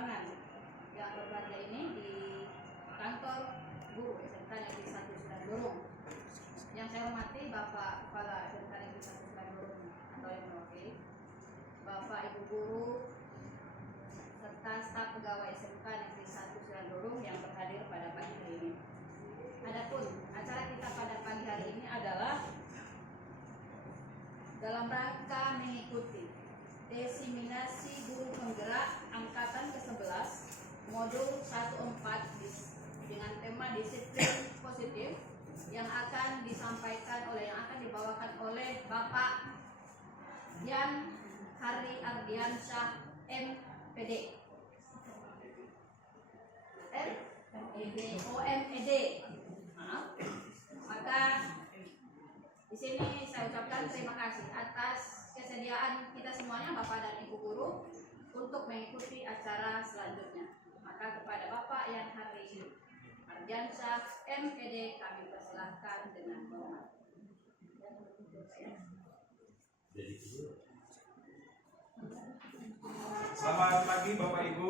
ruangan yang berbeda ini di kantor guru SMK Negeri 1 Sudan Burung. Yang saya hormati Bapak Kepala SMK Negeri 1 Sudan Burung atau yang mewakili, Bapak Ibu guru serta staf pegawai SMK Negeri 1 Sudan Burung yang berhadir pada pagi hari ini. Adapun acara kita pada pagi hari ini adalah dalam rangka mengikuti diseminasi guru penggerak angkatan ke-11 modul 14 dengan tema disiplin positif yang akan dibawakan oleh Bapak Yan Hari Ardiansyah MPD OMED. Maka di sini saya ucapkan terima kasih atas kesediaan kita semuanya, Bapak dan Ibu guru, untuk mengikuti acara selanjutnya. Maka kepada Bapak Yan Hari Ardiansyah MPD kami persilahkan dengan hormat. Selamat pagi Bapak Ibu.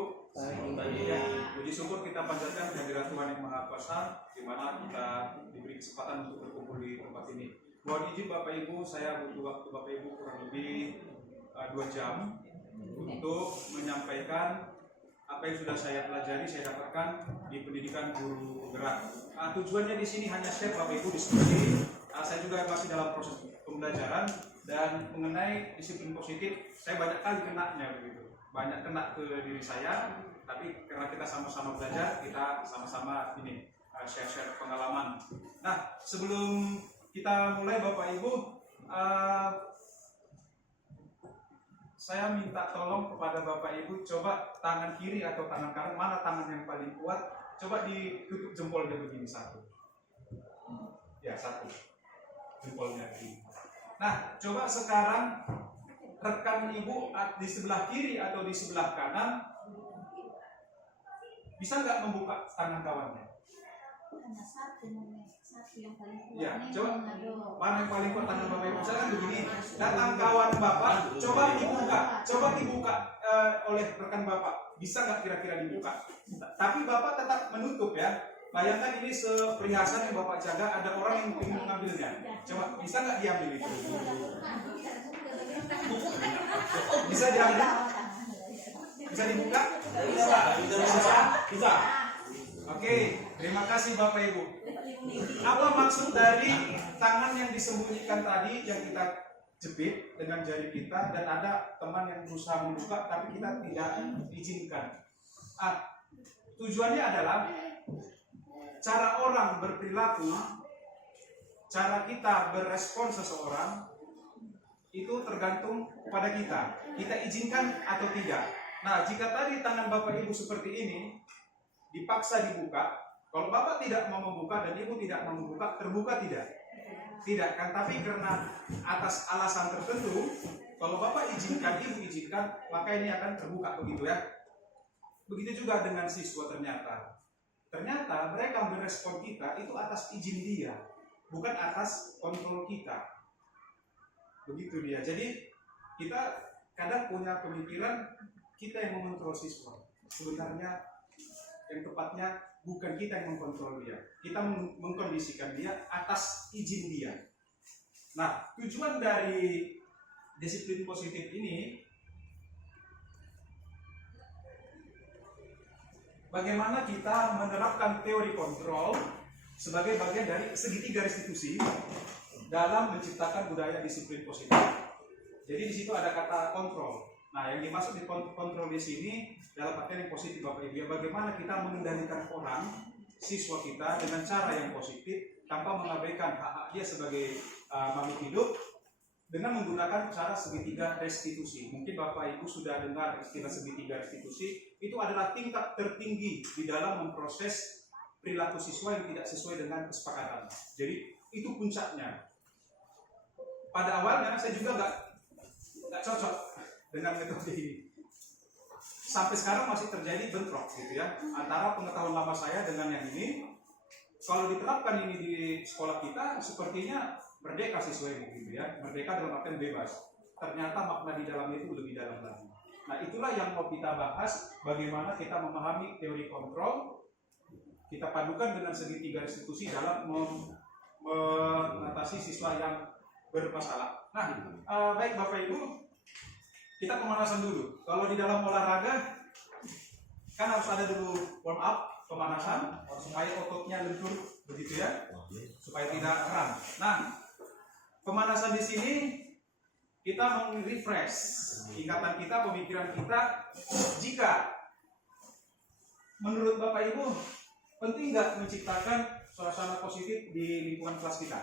Puji syukur kita panjatkan kehadirat Tuhan Yang Maha Kuasa, di mana kita diberi kesempatan untuk berkumpul di tempat ini. Mohon izin Bapak Ibu, saya butuh waktu Bapak Ibu kurang lebih 2 jam untuk menyampaikan apa yang sudah saya pelajari, saya dapatkan di pendidikan guru gerak. Tujuannya di sini hanya share Bapak Ibu diskusi. Saya juga masih dalam proses pembelajaran, dan mengenai disiplin positif saya banyak kali kenanya begitu. Banyak kena ke diri saya, tapi karena kita sama-sama belajar, kita sama-sama ini share-share pengalaman. Nah, sebelum kita mulai Bapak Ibu, saya minta tolong kepada Bapak Ibu, coba tangan kiri atau tangan kanan, mana tangan yang paling kuat, coba ditutup jempolnya begini satu. Ya, satu. Jempolnya kiri. Nah, coba sekarang rekan Ibu di sebelah kiri atau di sebelah kanan bisa nggak membuka tangan kawannya? Hanya satu yang paling kuat. Ya, coba mana yang paling kuat tangan Bapak Ibu? Misalkan begini, datang kawan Bapak, coba dibuka oleh rekan Bapak. Bisa nggak kira-kira dibuka? Tapi Bapak tetap menutup ya. Bayangkan ini seperhiasan yang Bapak jaga, ada orang yang ingin mengambilnya. Coba bisa nggak diambil itu? Bisa diambil? Bisa dibuka? Bisa. Oke, terima kasih Bapak Ibu. Apa maksud dari tangan yang disembunyikan tadi yang kita jepit dengan jari kita, dan ada teman yang berusaha membuka tapi kita tidak izinkan? Tujuannya adalah cara orang berperilaku, cara kita berespon seseorang itu tergantung kepada kita. Kita izinkan atau tidak. Nah, jika tadi tangan Bapak Ibu seperti ini dipaksa dibuka, kalau Bapak tidak mau membuka dan Ibu tidak mau membuka, terbuka tidak? Tidak kan? Tapi karena atas alasan tertentu, kalau Bapak izinkan, Ibu izinkan, maka ini akan terbuka, begitu ya. Begitu juga dengan siswa ternyata mereka merespon kita itu atas izin dia, bukan atas kontrol kita. Begitu dia. Jadi kita kadang punya pemikiran kita yang mengontrol siswa. Sebenarnya yang tepatnya bukan kita yang mengkontrol dia. Kita mengkondisikan dia atas izin dia. Nah, tujuan dari disiplin positif ini, bagaimana kita menerapkan teori kontrol sebagai bagian dari segitiga restitusi dalam menciptakan budaya disiplin positif. Jadi di situ ada kata kontrol. Nah, yang dimaksud di kontrol di sini dalam artian yang positif Bapak Ibu, ya, bagaimana kita mengendalikan orang, siswa kita dengan cara yang positif tanpa mengabaikan hak-hak dia sebagai makhluk hidup dengan menggunakan cara segitiga restitusi. Mungkin Bapak Ibu sudah dengar istilah segitiga restitusi. Itu adalah tingkat tertinggi di dalam memproses perilaku siswa yang tidak sesuai dengan kesepakatan. Jadi itu puncaknya. Pada awalnya saya juga nggak cocok dengan metode ini. Sampai sekarang masih terjadi bentrok gitu ya antara pengetahuan lama saya dengan yang ini. Kalau diterapkan ini di sekolah kita, sepertinya merdeka siswa ini gitu ya. Merdeka dalam artian bebas. Ternyata makna di dalamnya itu lebih dalam lagi. Nah, itulah yang mau kita bahas, bagaimana kita memahami teori kontrol, kita padukan dengan segitiga restitusi dalam mengatasi siswa yang bermasalah. Nah, baik Bapak Ibu, kita pemanasan dulu. Kalau di dalam olahraga, kan harus ada dulu warm up, pemanasan, supaya ototnya lentur, begitu ya, supaya tidak kram. Nah, pemanasan di sini kita meng-refresh ingatan kita, pemikiran kita. Jika menurut Bapak Ibu penting nggak menciptakan suasana positif di lingkungan kelas kita?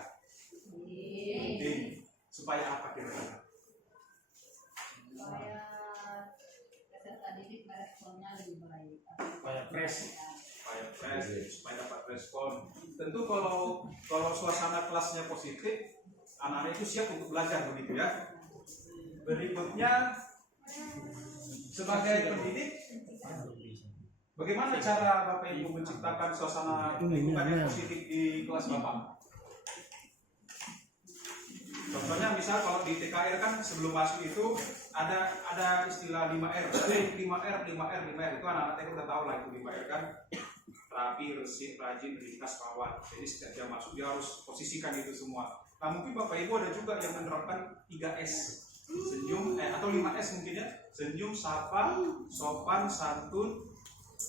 Penting. Supaya apa kira-kira? Supaya peserta didik meresponnya lebih baik. Supaya fresh, supaya dapat respon. Tentu kalau suasana kelasnya positif, anak-anak itu siap untuk belajar, begitu ya. Berikutnya, sebagai pendidik, bagaimana cara Bapak Ibu menciptakan suasana lingkungan yang positif di kelas Bapak? Contohnya misal kalau di TKR kan sebelum masuk itu ada istilah 5R. 5R itu anak-anak TK udah tahu lah itu 5R kan. Rapi, resik, rajin, ringkas, rawat. Jadi setiap dia masuk dia harus posisikan itu semua. Nah, mungkin Bapak Ibu ada juga yang menerapkan 3S. Senyum atau 5S mungkin ya. Senyum, sapa, sopan, santun,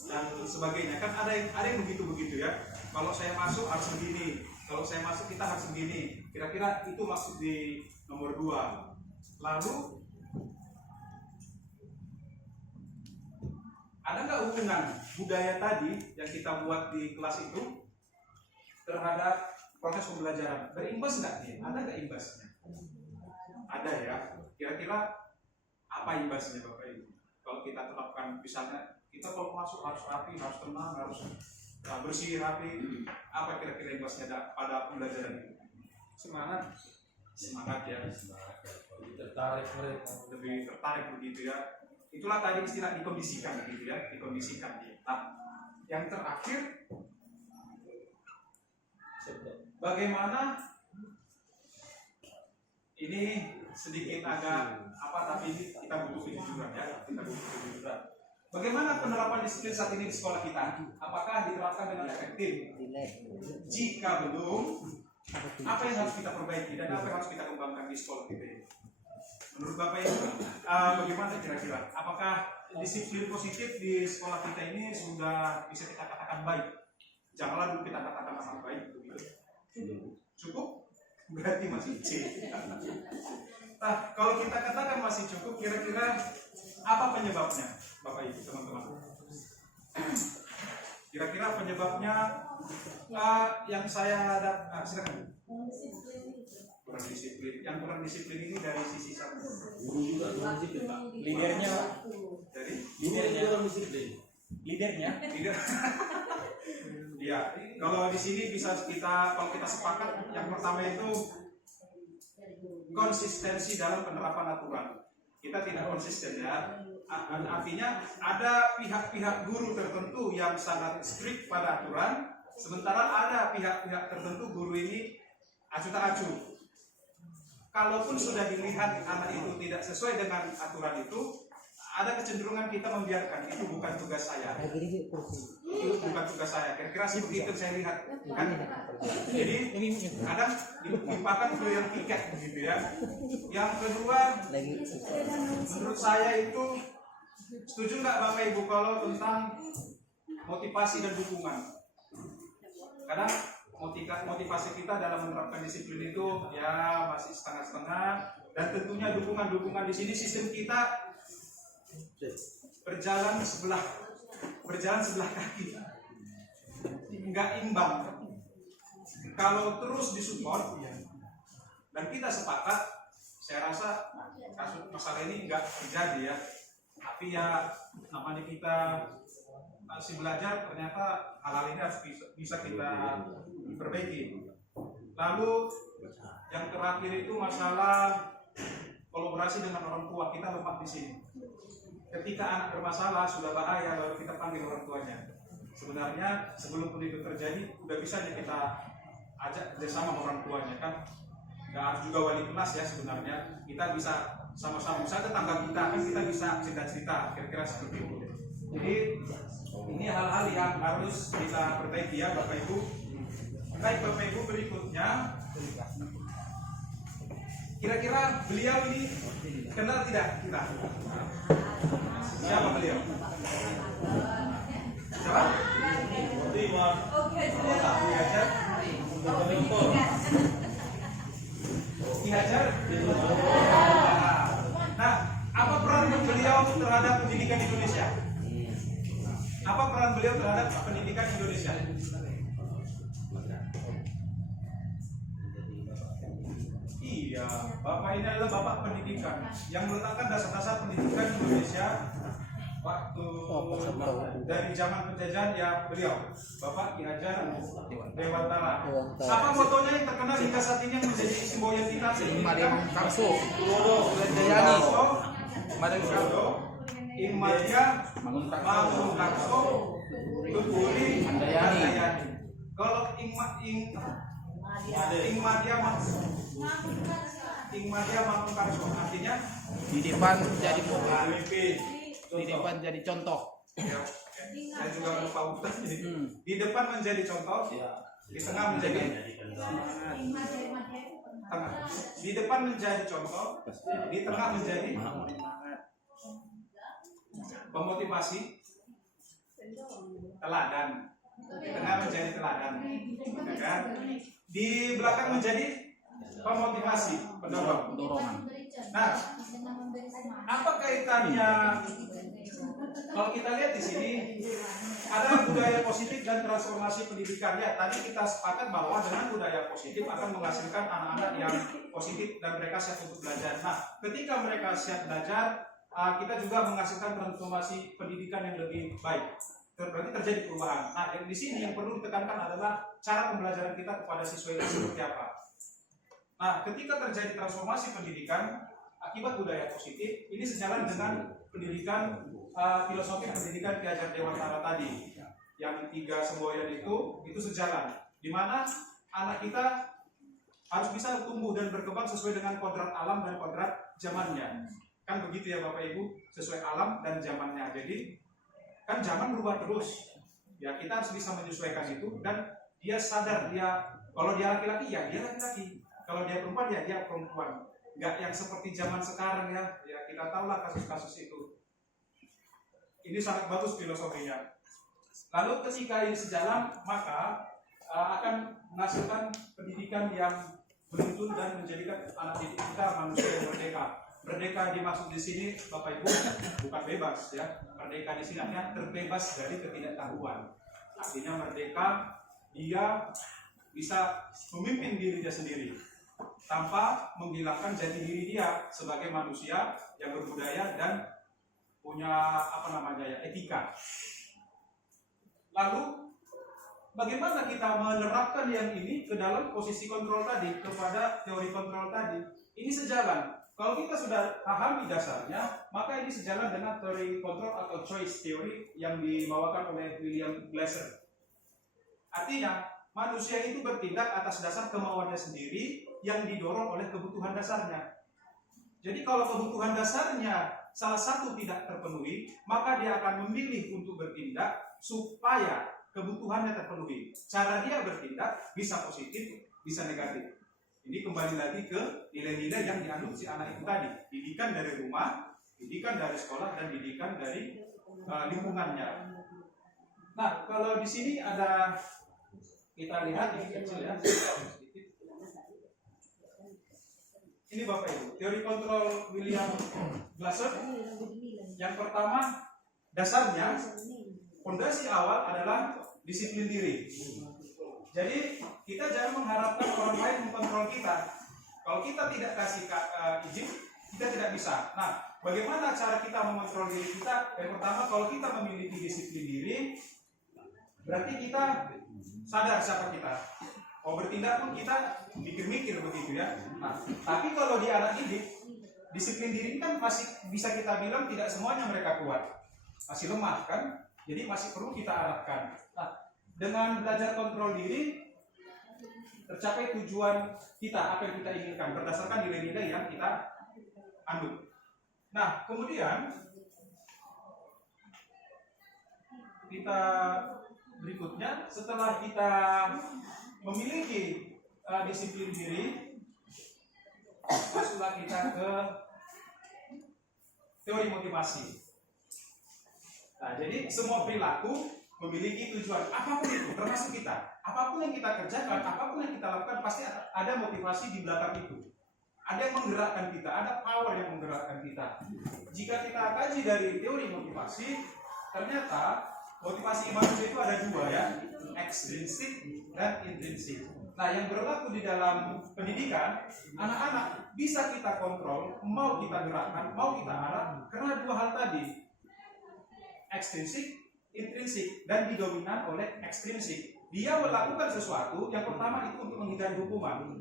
dan sebagainya. Kan ada yang begitu ya. Kalau saya masuk harus begini. Kalau saya masuk kita harus begini. Kira-kira itu maksud di nomor 2. Lalu ada nggak hubungan budaya tadi yang kita buat di kelas itu terhadap proses pembelajaran? Berimbas nggak dia? Ada nggak imbasnya? Ada ya. Kira-kira apa imbasnya Bapak Ibu? Kalau kita terapkan, misalnya kita kalau masuk harus rapi, harus tenang, harus bersih, rapi. Apa kira-kira imbasnya pada pembelajaran itu? Semangat ya. Lebih tertarik begitu ya. Itulah tadi istilah dikondisikan gitu ya, dikondisikan. Nah, yang terakhir, bagaimana ini sedikit agak tapi ini kita butuh kejujuran ya, Bagaimana penerapan disiplin saat ini di sekolah kita? Apakah diterapkan dengan efektif? Jika belum, apa yang harus kita perbaiki dan apa yang harus kita kembangkan di sekolah kita ini? Menurut Bapak Ibu, bagaimana kira-kira? Apakah disiplin positif di sekolah kita ini sudah bisa kita katakan baik? Janganlah dulu kita katakan amat baik, begitu. Cukup? Berarti masih C. Nah, kalau kita katakan masih cukup, kira-kira apa penyebabnya, Bapak Ibu, teman-teman? Kira-kira penyebabnya yang saya ada, silakan. Kurang disiplin. Yang kurang disiplin ini dari sisi siapa? Guru juga kurang disiplin, Pak. Lidernya, Pak. Dari Lidernya kurang disiplin. Lidernya? Lider. Ya, kalau di sini bisa kalau kita sepakat, yang pertama itu konsistensi dalam penerapan aturan. Kita tidak konsisten ya. Artinya ada pihak-pihak guru tertentu yang sangat strict pada aturan, sementara ada pihak-pihak tertentu guru ini acuh tak acuh. Kalaupun sudah dilihat anak itu tidak sesuai dengan aturan itu, ada kecenderungan kita membiarkan. Itu bukan tugas saya. Itu bukan tugas saya. Kira-kira seperti itu saya lihat. Kan? Jadi kadang dilimpahkan ke yang tiket begitu ya. Yang kedua, menurut saya itu, setuju nggak Bapak Ibu kalau tentang motivasi dan dukungan? Kadang motivasi kita dalam menerapkan disiplin itu ya masih setengah-setengah, dan tentunya dukungan di sini sistem kita berjalan sebelah kaki, nggak imbang. Kalau terus disupport dan kita sepakat, saya rasa kasus masalah ini nggak terjadi ya. Tapi ya namanya kita masih belajar, ternyata hal-hal ini harus bisa kita perbaiki. Lalu yang terakhir itu masalah kolaborasi dengan orang tua. Kita lemah di sini. Ketika anak bermasalah sudah bahaya, baru kita panggil orang tuanya. Sebenarnya sebelum itu terjadi, udah bisa kita ajak kerjasama orang tuanya kan. Nggak harus juga wali kelas ya sebenarnya. Kita bisa sama-sama, misalnya tetangga kita kan kita bisa cerita-cerita kira-kira seperti itu. Jadi ini hal-hal yang harus kita perbaiki ya Bapak Ibu. Baik Bapak Ibu, berikutnya kira-kira beliau ini kenal tidak kita? Siapa beliau? Siapa? Ki Hajar. Nah, apa peran beliau terhadap pendidikan Indonesia? Apa peran beliau terhadap pendidikan Indonesia? Iya, Bapak ini adalah Bapak pendidikan yang meletakkan dasar-dasar pendidikan Indonesia waktu dari zaman penjajahan ya beliau, Bapak Ki Hajar Dewantara. Apa motonya yang terkenal hingga saat ini yang menjadi simbolis kita? Madem Karso, Lendayani, Madem Karso, Imadya Mangun Karso, Tutuli Handayani. Kalau Imadya Mangun Karso artinya di depan jadi di depan jadi contoh. Ya, saya juga lupa utas di depan menjadi contoh, di tengah menjadi tengah. Di depan menjadi contoh, di tengah menjadi pemotivasi, teladan, di tengah menjadi teladan, ya kan? Di belakang menjadi pemotivasi, pendorong. Nah, apa kaitannya? Kalau kita lihat di sini ada budaya positif dan transformasi pendidikan. Ya, tadi kita sepakat bahwa dengan budaya positif akan menghasilkan anak-anak yang positif dan mereka siap untuk belajar. Nah, ketika mereka siap belajar, kita juga menghasilkan transformasi pendidikan yang lebih baik. Berarti terjadi perubahan. Nah, di sini yang perlu ditekankan adalah cara pembelajaran kita kepada siswa itu seperti apa. Nah, ketika terjadi transformasi pendidikan akibat budaya positif, ini sejalan dengan pendidikan filosofi pendidikan Ki Hajar Dewantara tadi. Yang 3 semboyan itu sejalan, di mana anak kita harus bisa tumbuh dan berkembang sesuai dengan kodrat alam dan kodrat zamannya. Kan begitu ya Bapak Ibu, sesuai alam dan zamannya. Jadi kan zaman berubah terus. Ya, kita harus bisa menyesuaikan itu dan dia sadar kalau dia laki-laki ya dia laki-laki. Kalau dia perempuan ya dia perempuan. Nggak yang seperti zaman sekarang ya kita tahulah kasus-kasus itu. Ini sangat bagus filosofinya. Lalu ketika ini sejalan, maka akan menghasilkan pendidikan yang menuntun dan menjadikan anak didik kita manusia yang merdeka. Merdeka dimaksud di sini, Bapak Ibu, bukan bebas ya. Merdeka di sini artinya terbebas dari ketidaktahuan. Artinya merdeka, dia bisa memimpin dirinya sendiri tanpa menghilangkan jati diri dia sebagai manusia yang berbudaya dan punya etika. Lalu bagaimana kita menerapkan yang ini ke dalam posisi kontrol tadi, kepada teori kontrol tadi? Ini sejalan. Kalau kita sudah pahami dasarnya, maka ini sejalan dengan teori kontrol atau choice theory yang dibawakan oleh William Glasser. Artinya manusia itu bertindak atas dasar kemauannya sendiri yang didorong oleh kebutuhan dasarnya. Jadi kalau kebutuhan dasarnya salah satu tidak terpenuhi, maka dia akan memilih untuk bertindak supaya kebutuhannya terpenuhi. Cara dia bertindak bisa positif, bisa negatif. Ini kembali lagi ke nilai-nilai yang dianut si anak itu tadi. Didikan dari rumah, didikan dari sekolah, dan didikan dari lingkungannya. Nah, kalau di sini ada, kita lihat ini kecil ya. Ini Bapak Ibu, teori kontrol William Glasser. Yang pertama, dasarnya, fondasi awal adalah disiplin diri. Jadi kita jangan mengharapkan orang lain mengkontrol kita. Kalau kita tidak kasih izin, kita tidak bisa. Nah, bagaimana cara kita mengontrol diri kita? Yang pertama, kalau kita memiliki disiplin diri, berarti kita sadar siapa kita. Mau bertindak pun kita mikir-mikir begitu ya. Nah, tapi kalau di anak didik, disiplin diri kan masih bisa kita bilang tidak semuanya mereka kuat, masih lemah kan. Jadi masih perlu kita arahkan. Nah, dengan belajar kontrol diri, tercapai tujuan kita, apa yang kita inginkan berdasarkan nilai-nilai yang kita anut. Nah, kemudian kita berikutnya setelah kita memiliki disiplin diri, masuklah kita ke teori motivasi. Nah, jadi semua perilaku memiliki tujuan apapun itu, termasuk kita. Apapun yang kita kerjakan, apapun yang kita lakukan, pasti ada motivasi di belakang itu. Ada yang menggerakkan kita, ada power yang menggerakkan kita. Jika kita kaji dari teori motivasi, ternyata motivasi manusia itu ada dua ya, ekstrinsik dan intrinsik. Nah, yang berlaku di dalam pendidikan, anak-anak bisa kita kontrol, mau kita gerakkan, mau kita arah, karena dua hal tadi, ekstrinsik, intrinsik, dan didominan oleh ekstrinsik. Dia melakukan sesuatu, yang pertama itu untuk menghindari hukuman.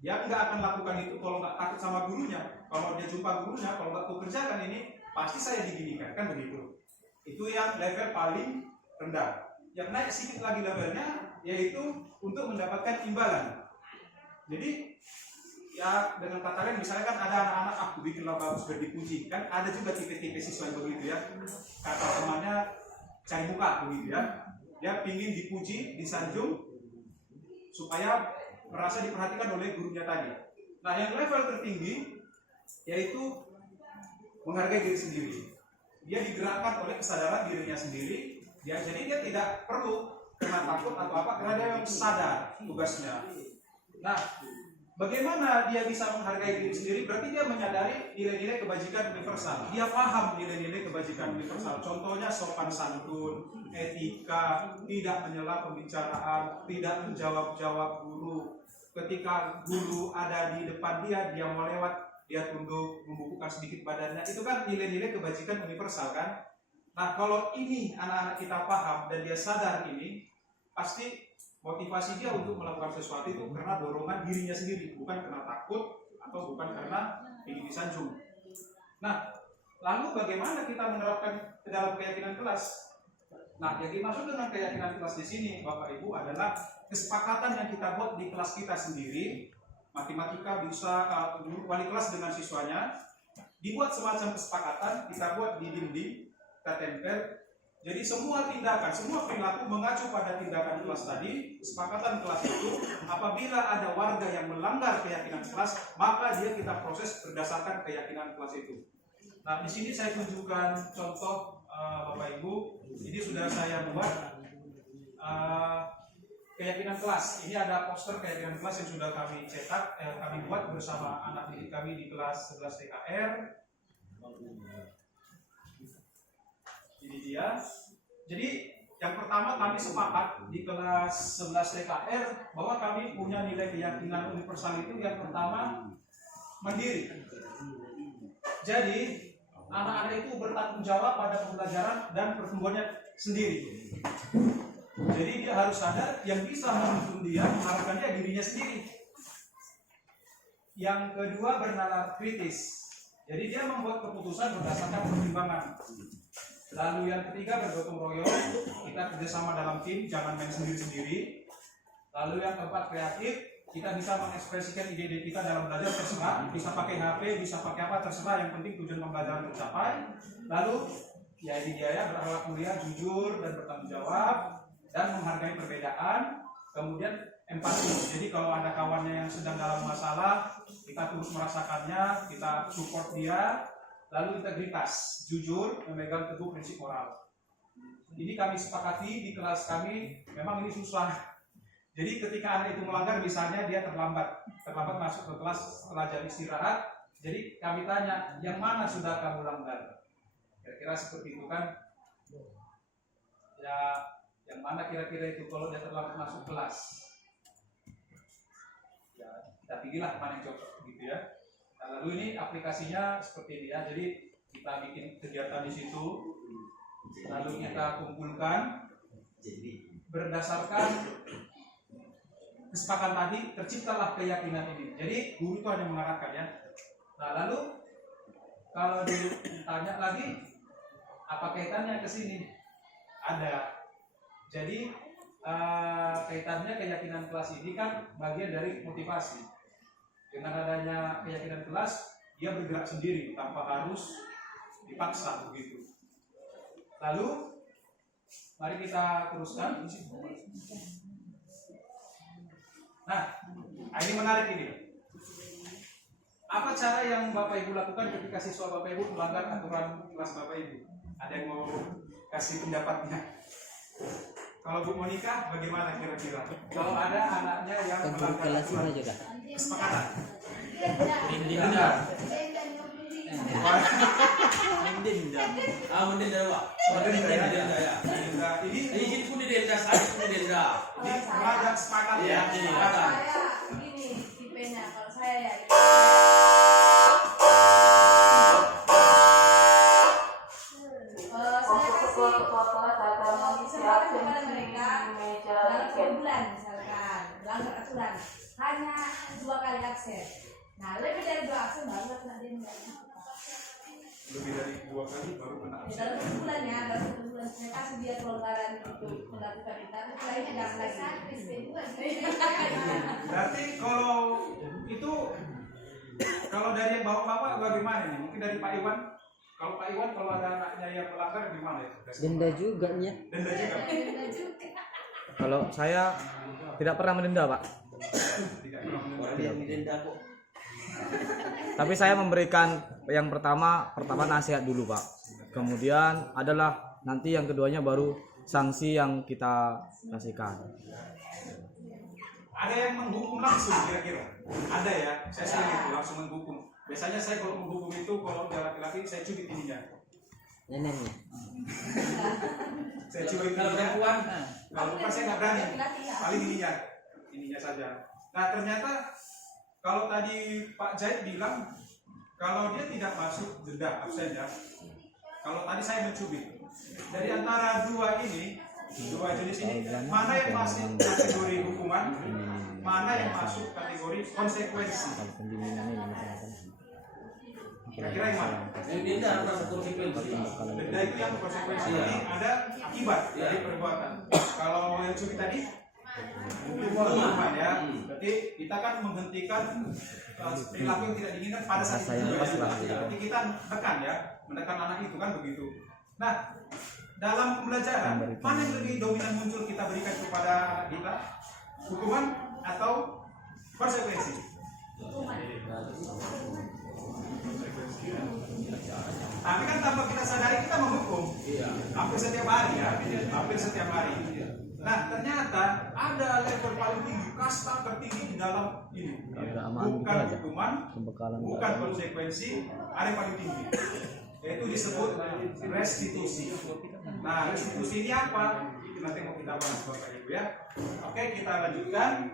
Dia nggak akan lakukan itu kalau nggak takut sama gurunya. Kalau dia jumpa gurunya, kalau nggak aku kerjakan ini, pasti saya diginikan, kan begitu. Itu yang level paling rendah. Yang naik sedikit lagi levelnya, yaitu untuk mendapatkan imbalan. Jadi ya dengan kata lain, misalnya kan ada anak-anak aku bikinlah bagus biar dipuji, kan ada juga tipe-tipe siswa yang begitu ya. Kata temannya cari muka begitu ya. Dia pingin dipuji, disanjung supaya merasa diperhatikan oleh gurunya tadi. Nah, yang level tertinggi yaitu menghargai diri sendiri. Dia digerakkan oleh kesadaran dirinya sendiri. Jadi dia tidak perlu karena takut atau apa, karena dia yang sadar tugasnya. Nah, bagaimana dia bisa menghargai diri sendiri? Berarti dia menyadari nilai-nilai kebajikan universal. Dia paham nilai-nilai kebajikan universal. Contohnya sopan santun, etika, tidak menyela pembicaraan, tidak menjawab-jawab guru. Ketika guru ada di depan dia mau lewat, dia tunduk, membukukan sedikit badannya. Itu kan nilai-nilai kebajikan universal kan? Nah, kalau ini anak-anak kita paham dan dia sadar ini, pasti motivasi dia untuk melakukan sesuatu itu karena dorongan dirinya sendiri, bukan karena takut atau bukan karena ingin disanjung. Nah, lalu bagaimana kita menerapkan ke dalam keyakinan kelas? Nah, yang dimaksud dengan keyakinan kelas di sini, Bapak Ibu, adalah kesepakatan yang kita buat di kelas kita sendiri. Matematika bisa wali kelas dengan siswanya dibuat semacam kesepakatan, kita buat di dinding, kita tempel. Jadi semua tindakan, semua perilaku mengacu pada tindakan kelas tadi. Kesepakatan kelas itu, apabila ada warga yang melanggar keyakinan kelas, maka dia kita proses berdasarkan keyakinan kelas itu. Nah, di sini saya tunjukkan contoh Bapak Ibu. Ini sudah saya buat keyakinan kelas. Ini ada poster keyakinan kelas yang sudah kami cetak, kami buat bersama anak didik kami di kelas 11 TKR. Ini dia. Jadi yang pertama kami sepakat di kelas 11 TKR bahwa kami punya nilai keyakinan universal itu yang pertama mandiri. Jadi anak-anak itu bertanggung jawab pada pembelajaran dan pertumbuhannya sendiri. Jadi dia harus sadar yang bisa menuntun dia, mengharapkan dia dirinya sendiri. Yang kedua bernalar kritis. Jadi dia membuat keputusan berdasarkan pertimbangan. Lalu yang ketiga bergotong royong, kita kerjasama dalam tim, jangan main sendiri-sendiri. Lalu yang keempat kreatif, kita bisa mengekspresikan ide-ide kita dalam belajar terserah, bisa pakai HP, bisa pakai apa terserah, yang penting tujuan pembelajaran tercapai. Lalu ya ini dia ya, berakhlak mulia, jujur dan bertanggung jawab dan menghargai perbedaan. Kemudian empati. Jadi kalau ada kawannya yang sedang dalam masalah, kita turut merasakannya, kita support dia. Lalu integritas, jujur, memegang teguh prinsip moral. Ini kami sepakati di kelas kami, memang ini susah. Jadi ketika anak itu melanggar, misalnya dia terlambat masuk ke kelas setelah jam istirahat. Jadi kami tanya, yang mana sudah kamu langgar? Kira-kira seperti itu kan? Ya, yang mana kira-kira itu kalau dia terlambat masuk kelas? Ya, kita pilihlah mana yang cocok gitu ya. Nah, lalu ini aplikasinya seperti ini ya. Jadi kita bikin kegiatan di situ, lalu kita kumpulkan berdasarkan kesepakatan tadi, terciptalah keyakinan ini. Jadi guru itu hanya mengarahkan ya. Nah, lalu kalau ditanya lagi apa kaitannya ke sini? Ada. Jadi kaitannya keyakinan kelas ini kan bagian dari motivasi. Dengan adanya keyakinan kelas, dia bergerak sendiri tanpa harus dipaksa begitu. Lalu mari kita teruskan. Nah, ini menarik ini. Apa cara yang Bapak Ibu lakukan ketika siswa Bapak Ibu melanggar aturan kelas Bapak Ibu? Ada yang mau kasih pendapatnya? Kalau Bu Monika, bagaimana kira-kira? Kalau ada anaknya yang melanggar aturan kesepakatan? Mending dah Pak. Ini jadi pun dia dah saya pun dia dah. Ini melanggar kesepakatan ya. Saya gini tipenya, kalau saya ya saya kasih kesempatan kepada mereka dalam 1 bulan misalkan melanggar aturan hanya 2 kali absen. Nah, lebih dari 2 absen baru kena denda. Lebih dari 2 kali baru kena absen. Dalam 1 bulan ya, dalam 1 bulan saya kasih dia kelonggaran untuk melakukan itu. Lainnya jangan lagi. Berarti kalau dari yang bapak-bapak bagaimana nih? Mungkin dari Pak Iwan. Kalau Pak Iwan kalau ada anaknya yang melanggar gimana itu? Denda juga nya. Denda juga. Kalau saya tidak pernah mendenda, Pak. Tidak pernah melanggar. Orang yang denda kok. Tapi saya memberikan yang pertama nasihat dulu, Pak. Kemudian adalah nanti yang keduanya baru sanksi yang kita kasihkan. Ada yang menghukum langsung kira-kira? Ada ya, saya sering itu langsung menghukum. Biasanya saya kalau menghukum itu kalau dia laki-laki saya cubit ininya. Neneknya. Saya cubit Kalau ininya. perempuan, Kalau perempuan saya nggak berani. Paling ininya saja. Nah ternyata kalau tadi Pak Zaid bilang kalau dia tidak masuk denda absennya. Kalau tadi saya mencubit. Dari antara dua jenis ini, mana yang masuk kategori hukuman, mana yang masuk kategori konsekuensi? Kira-kira yang mana? yang denda harus konsekuensi. Denda itu yang konsekuensi, ini ada akibat dari perbuatan. Kalau yang cubit tadi, hukuman ya. Berarti kita kan menghentikan perilaku yang tidak diinginkan pada saat itu. Berarti kita menekan anak itu kan begitu. Nah, dalam pembelajaran, mana yang lebih dominan muncul kita berikan kepada anak kita? Hukuman atau konsekuensi? Tapi kan tanpa kita sadari kita menghukum. Hampir setiap hari ya, hampir setiap hari. Nah, ternyata ada level paling tinggi, kasta tertinggi di dalam ini. Bukan hukuman, bukan konsekuensi, ada yang paling tinggi. Yaitu disebut restitusi. Nah, restitusi ini apa? Itu nanti mau kita bahas Bapak Ibu ya. Oke, kita lanjutkan.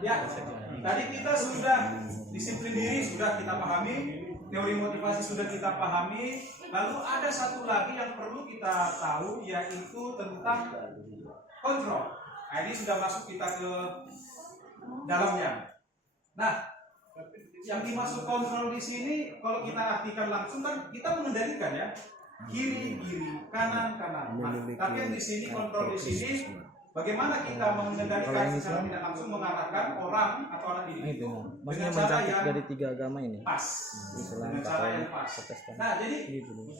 Ya, tadi kita sudah disiplin diri, sudah kita pahami, teori motivasi sudah kita pahami. Lalu ada satu lagi yang perlu kita tahu, yaitu tentang kontrol. Nah, ini sudah masuk kita ke dalamnya. Nah, yang dimaksud kontrol di sini, kalau kita artikan langsung kan kita mengendalikan ya, kiri, kanan. Nah, tapi yang di sini kontrol di sini, bagaimana kita mengendalikan secara tidak langsung mengarahkan orang atau anak didik itu dengan cara yang dari 3 agama ini. pas, dengan cara yang pas. Nah, jadi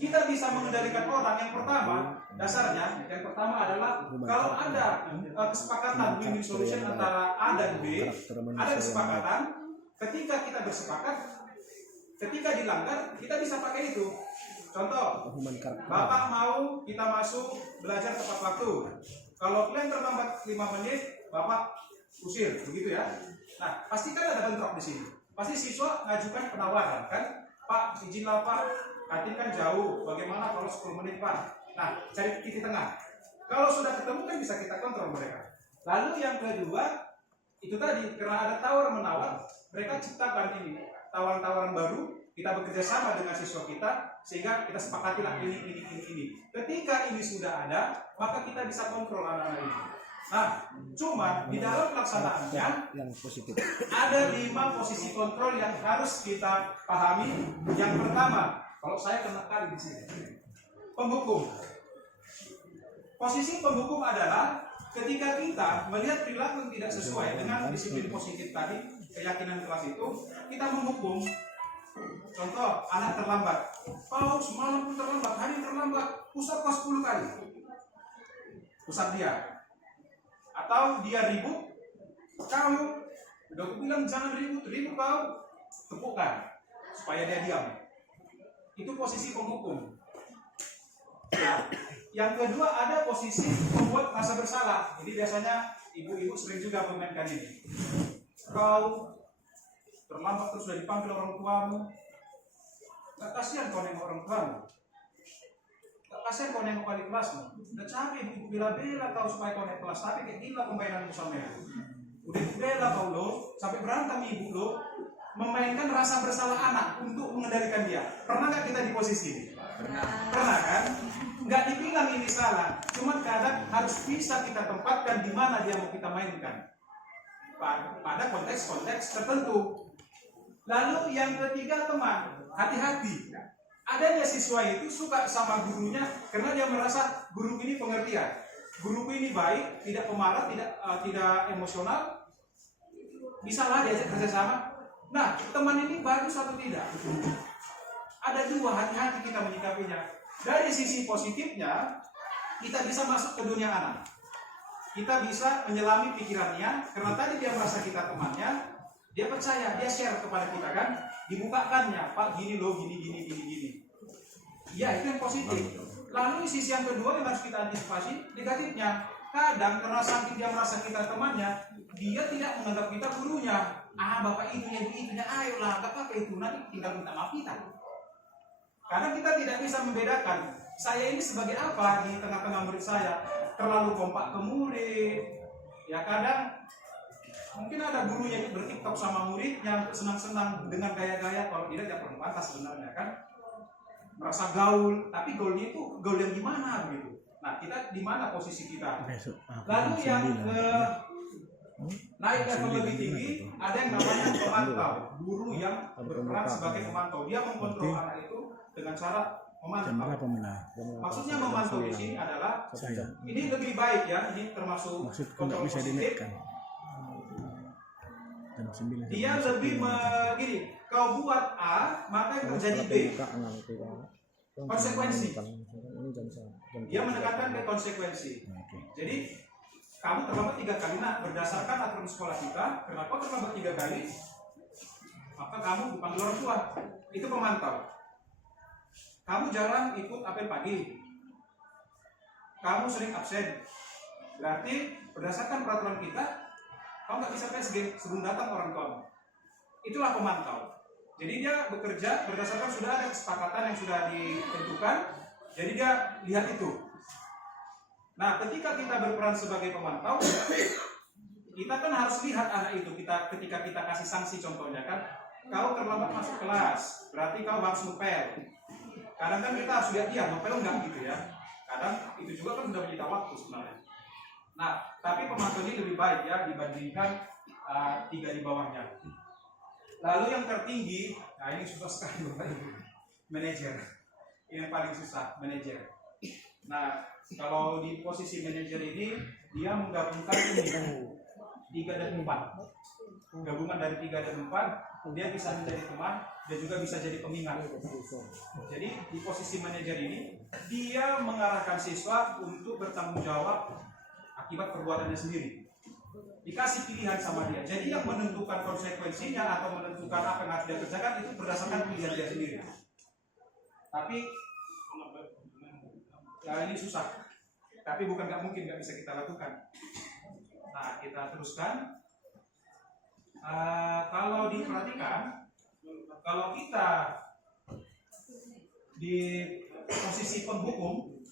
kita bisa mengendalikan orang. Yang pertama, dasarnya, yang pertama adalah kalau ada kesepakatan win-win solution antara A dan B, ada kesepakatan. Ketika kita bersepakat, ketika dilanggar, kita bisa pakai itu. Contoh, Bapak mau kita masuk belajar tepat waktu. Kalau kalian terlambat 5 menit, Bapak usir, begitu ya. Nah, pasti kan ada bentrok di sini. Pasti siswa ngajukan penawaran, kan? Pak, izinlah Pak, kantin kan jauh. Bagaimana kalau 10 menit Pak? Nah, cari titik tengah. Kalau sudah ketemu kan bisa kita kontrol mereka. Lalu yang kedua, itu tadi karena ada tawar-menawar, mereka ciptakan ini tawaran-tawaran baru. Kita bekerja sama dengan siswa kita sehingga kita sepakatilah ini. Ketika ini sudah ada, maka kita bisa kontrol anak-anak ini. Nah, cuma di dalam pelaksanaannya Yang positif. ada 5 posisi kontrol yang harus kita pahami. Yang pertama, kalau saya kena kali di sini, penghukum. Posisi penghukum adalah ketika kita melihat perilaku yang tidak sesuai dengan disiplin positif tadi, keyakinan kelas itu, kita menghukum. Contoh, anak terlambat. Kau semalam pun terlambat, hari ini terlambat, pusat kau 10 kali. Pusat dia. Atau dia ribut, kau udah aku bilang jangan ribut kau, tepukkan supaya dia diam. Itu posisi penghukum. Nah, yang kedua ada posisi membuat rasa bersalah. Jadi biasanya ibu-ibu sering juga memainkan ini. Kau terlambat terus sudah dipanggil orang tuamu. Gak kasihan kau nengok orang tuamu. Gak kasihan kau nengok wali kelasmu. Udah capek ibu bela-bela kau supaya kau naik kelas. Tapi kayak gila pembayaranmu sama ibu. Udah bela kau lo, sampai berantem ibu lo, memainkan rasa bersalah anak untuk mengendalikan dia. Pernah gak kita di posisi ini? Pernah kan? Nggak dibilang ini salah, cuma kadang harus bisa kita tempatkan di mana dia mau kita mainkan pada konteks-konteks tertentu. Lalu yang ketiga teman, hati-hati. Adanya siswa itu suka sama gurunya karena dia merasa guru ini pengertian, guruku ini baik, tidak pemarah, tidak emosional, bisa lah diajak kerjasama. Nah, teman ini bagus atau tidak? Ada dua, hati-hati kita menyikapinya. Dari sisi positifnya, kita bisa masuk ke dunia anak. Kita bisa menyelami pikirannya, karena tadi dia merasa kita temannya, dia percaya, dia share kepada kita kan, dibukakannya, Pak gini loh, gini. Ya, itu yang positif. Lalu sisi yang kedua yang harus kita antisipasi, negatifnya. Kadang karena saking dia merasa kita temannya, dia tidak menganggap kita gurunya. Bapak itunya, ibu itunya, ayolah, gak apa-apa itu, nanti tinggal minta maaf kita. Karena kita tidak bisa membedakan saya ini sebagai apa di tengah-tengah murid saya. Terlalu kompak ke murid. Ya kadang mungkin ada gurunya yang bertiktok sama muridnya untuk senang-senang dengan gaya-gaya. Kalau tidak ya pantas sebenarnya kan. Merasa gaul, tapi gaulnya itu gaul yang gimana begitu. Nah kita di mana posisi kita? Lalu yang naik level lebih tinggi, ada yang namanya pemantau. Guru yang berperan sebagai pemantau. Dia mengkontrol anak itu dengan cara memantau. Maksudnya memantau di sini adalah ini lebih baik ya, ini termasuk kontrol positif. Dia lebih begini, kau buat A, maka yang terjadi B. Konsekuensi. Dia menekankan ke konsekuensi. Jadi kamu terlambat 3 kali, nak berdasarkan aturan sekolah kita, kenapa terlambat 3 kali? Maka kamu dipanggil orang tua. Itu pemantau. Kamu jarang ikut apel pagi. Kamu sering absen. Berarti berdasarkan peraturan kita, kamu nggak bisa PSG sebelum datang orang tua. Itulah pemantau. Jadi dia bekerja berdasarkan sudah ada kesepakatan yang sudah ditentukan. Jadi dia lihat itu. Nah, ketika kita berperan sebagai pemantau, kita kan harus lihat anak itu. Ketika kita kasih sanksi contohnya kan, kau terlambat masuk kelas, berarti kau harus ngepel. Kadang kan kita harus lihat dia ngepel enggak gitu ya. Kadang itu juga kan sudah menyita waktu sebenarnya. Nah, tapi pemantau ini lebih baik ya dibandingkan 3 di bawahnya. Lalu yang tertinggi, nah ini susah sekali Bapak Ibu, manajer. Ini yang paling susah, manajer. Nah, kalau di posisi manajer ini dia menggabungkan ini 3 dan 4. Gabungan dari 3 dan 4, dia bisa menjadi teman dan juga bisa jadi pengingat. Jadi di posisi manajer ini dia mengarahkan siswa untuk bertanggung jawab akibat perbuatannya sendiri. Dikasih pilihan sama dia. Jadi yang menentukan konsekuensinya atau menentukan apa yang harus dia kerjakan itu berdasarkan pilihan dia sendiri. Tapi ya ini susah. Tapi bukan nggak mungkin nggak bisa kita lakukan. Nah kita teruskan. Kalau diperhatikan, kalau kita di posisi penghukum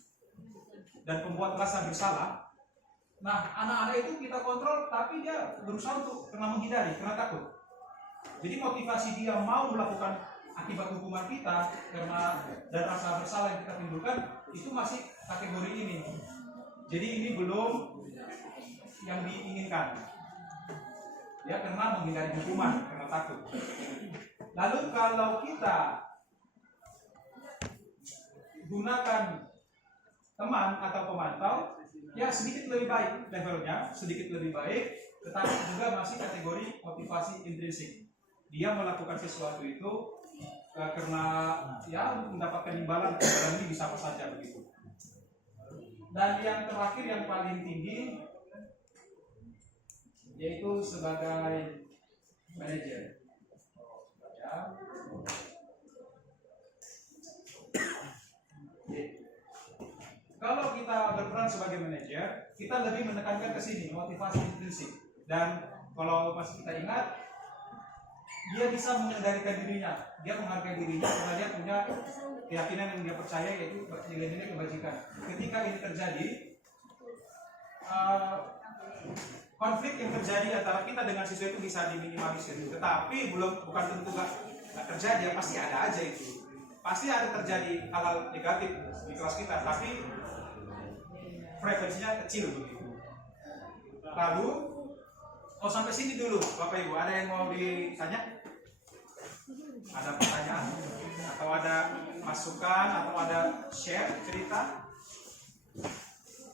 dan pembuat rasa bersalah, nah anak-anak itu kita kontrol, tapi dia berusaha untuk karena menghindari, karena takut. Jadi motivasi dia mau melakukan akibat hukuman kita karena dan rasa bersalah yang kita timbulkan itu masih kategori ini. Jadi ini belum yang diinginkan. Ya karena menghindari hukuman, karena takut. Lalu kalau kita gunakan teman atau pemantau ya sedikit lebih baik levelnya, sedikit lebih baik, tetapi juga masih kategori motivasi intrinsik. Dia melakukan sesuatu itu karena ya mendapatkan imbalan ini bisa apa saja begitu. Dan yang terakhir yang paling tinggi yaitu sebagai manajer. Ya. Kalau kita berperan sebagai manajer, kita lebih menekankan ke sini motivasi intrinsik. Dan kalau masih kita ingat, dia bisa mengendalikan dirinya, dia menghargai dirinya karena dia punya keyakinan yang dia percaya yaitu nilai-nilai kebajikan. Ketika ini terjadi, konflik yang terjadi antara kita dengan siswa itu bisa diminimalisir. Tetapi bukan tentu nggak terjadi, pasti ada aja itu. Pasti ada terjadi hal-hal negatif di kelas kita, tapi frekuensinya kecil begitu. Lalu, sampai sini dulu, Bapak Ibu. Ada yang mau ditanya? Ada pertanyaan? Atau ada masukan? Atau ada share cerita?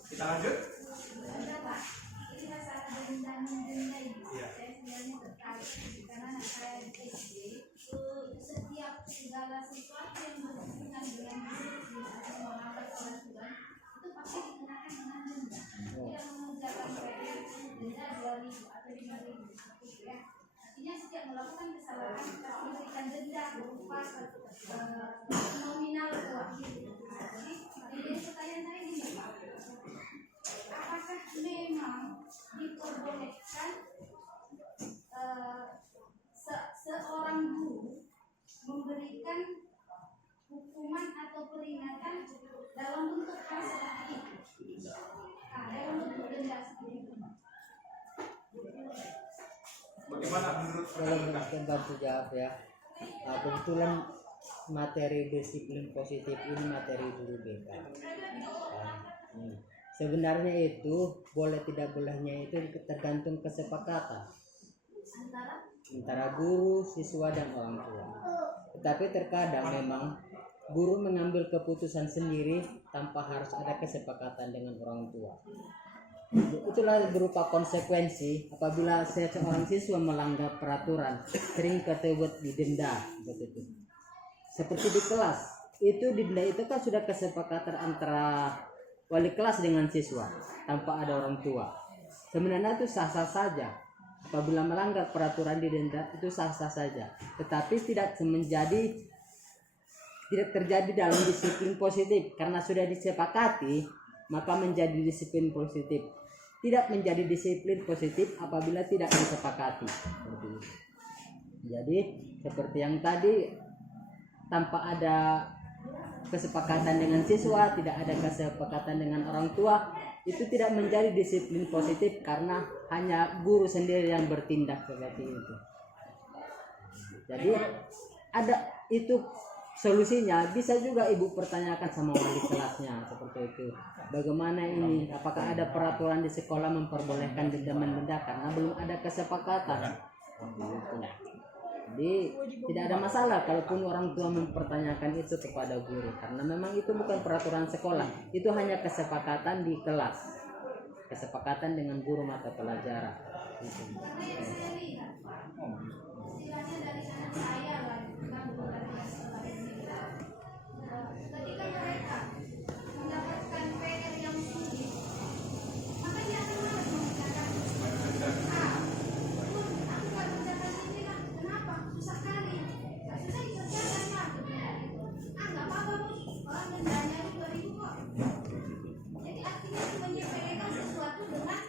Kita lanjut. Ini masalah denda ini. Iya. Saya sebenarnya tertarik karena anak saya di SD itu setiap segala sesuatu yang berhubungan dengan diri atau melanggar orang tua itu pasti dikenakan dengan denda. Yang mengerjakan PR denda 2.000 atau 5.000 seperti ya. Artinya setiap melakukan kesalahan pasti diberikan denda berupa nominal uang. Jadi pertanyaan saya ini Pak, apakah memang diperbolehkan seorang guru memberikan hukuman atau peringatan dalam bentuk hal seperti itu? Dalam bentuk denda seperti itu. Bagaimana menurut Kalau mungkin bantu jawab ya. Kebetulan materi disiplin positif ini materi guru BK. Sebenarnya itu boleh tidak bolehnya itu tergantung kesepakatan antara guru, siswa dan orang tua. Tetapi terkadang memang guru mengambil keputusan sendiri tanpa harus ada kesepakatan dengan orang tua. Itulah berupa konsekuensi apabila seorang siswa melanggar peraturan, sering ketebut didenda begitu. Seperti di kelas, itu didenda itu kan sudah kesepakatan antara wali kelas dengan siswa tanpa ada orang tua. Sebenarnya itu sah-sah saja. Apabila melanggar peraturan didenda itu sah-sah saja. Tetapi tidak terjadi dalam disiplin positif karena sudah disepakati maka menjadi disiplin positif. Tidak menjadi disiplin positif apabila tidak disepakati. Jadi seperti yang tadi tanpa ada kesepakatan dengan siswa, tidak ada kesepakatan dengan orang tua, itu tidak menjadi disiplin positif karena hanya guru sendiri yang bertindak seperti itu. Jadi ada itu solusinya. Bisa juga ibu pertanyakan sama wali kelasnya seperti itu. Bagaimana ini? Apakah ada peraturan di sekolah memperbolehkan denda karena belum ada kesepakatan? Jadi tidak ada masalah kalaupun orang tua mempertanyakan itu kepada guru karena memang itu bukan peraturan sekolah, itu hanya kesepakatan di kelas, kesepakatan dengan guru mata pelajaran. Karena yang saya lihat Pak, istilahnya dari anak saya lah, bukan dari sekolah ini. Ketika mereka mendapatkan PR yang sulit, maka dia akan malas mengerjakan. Aku nggak kerjakan ini lah. Kenapa? Susah kali. Nggak susah dikerjakan lah. Nggak apa-apa Bu. Orang dendanya itu 2.000 kok. Jadi artinya menyepelekan sesuatu dengan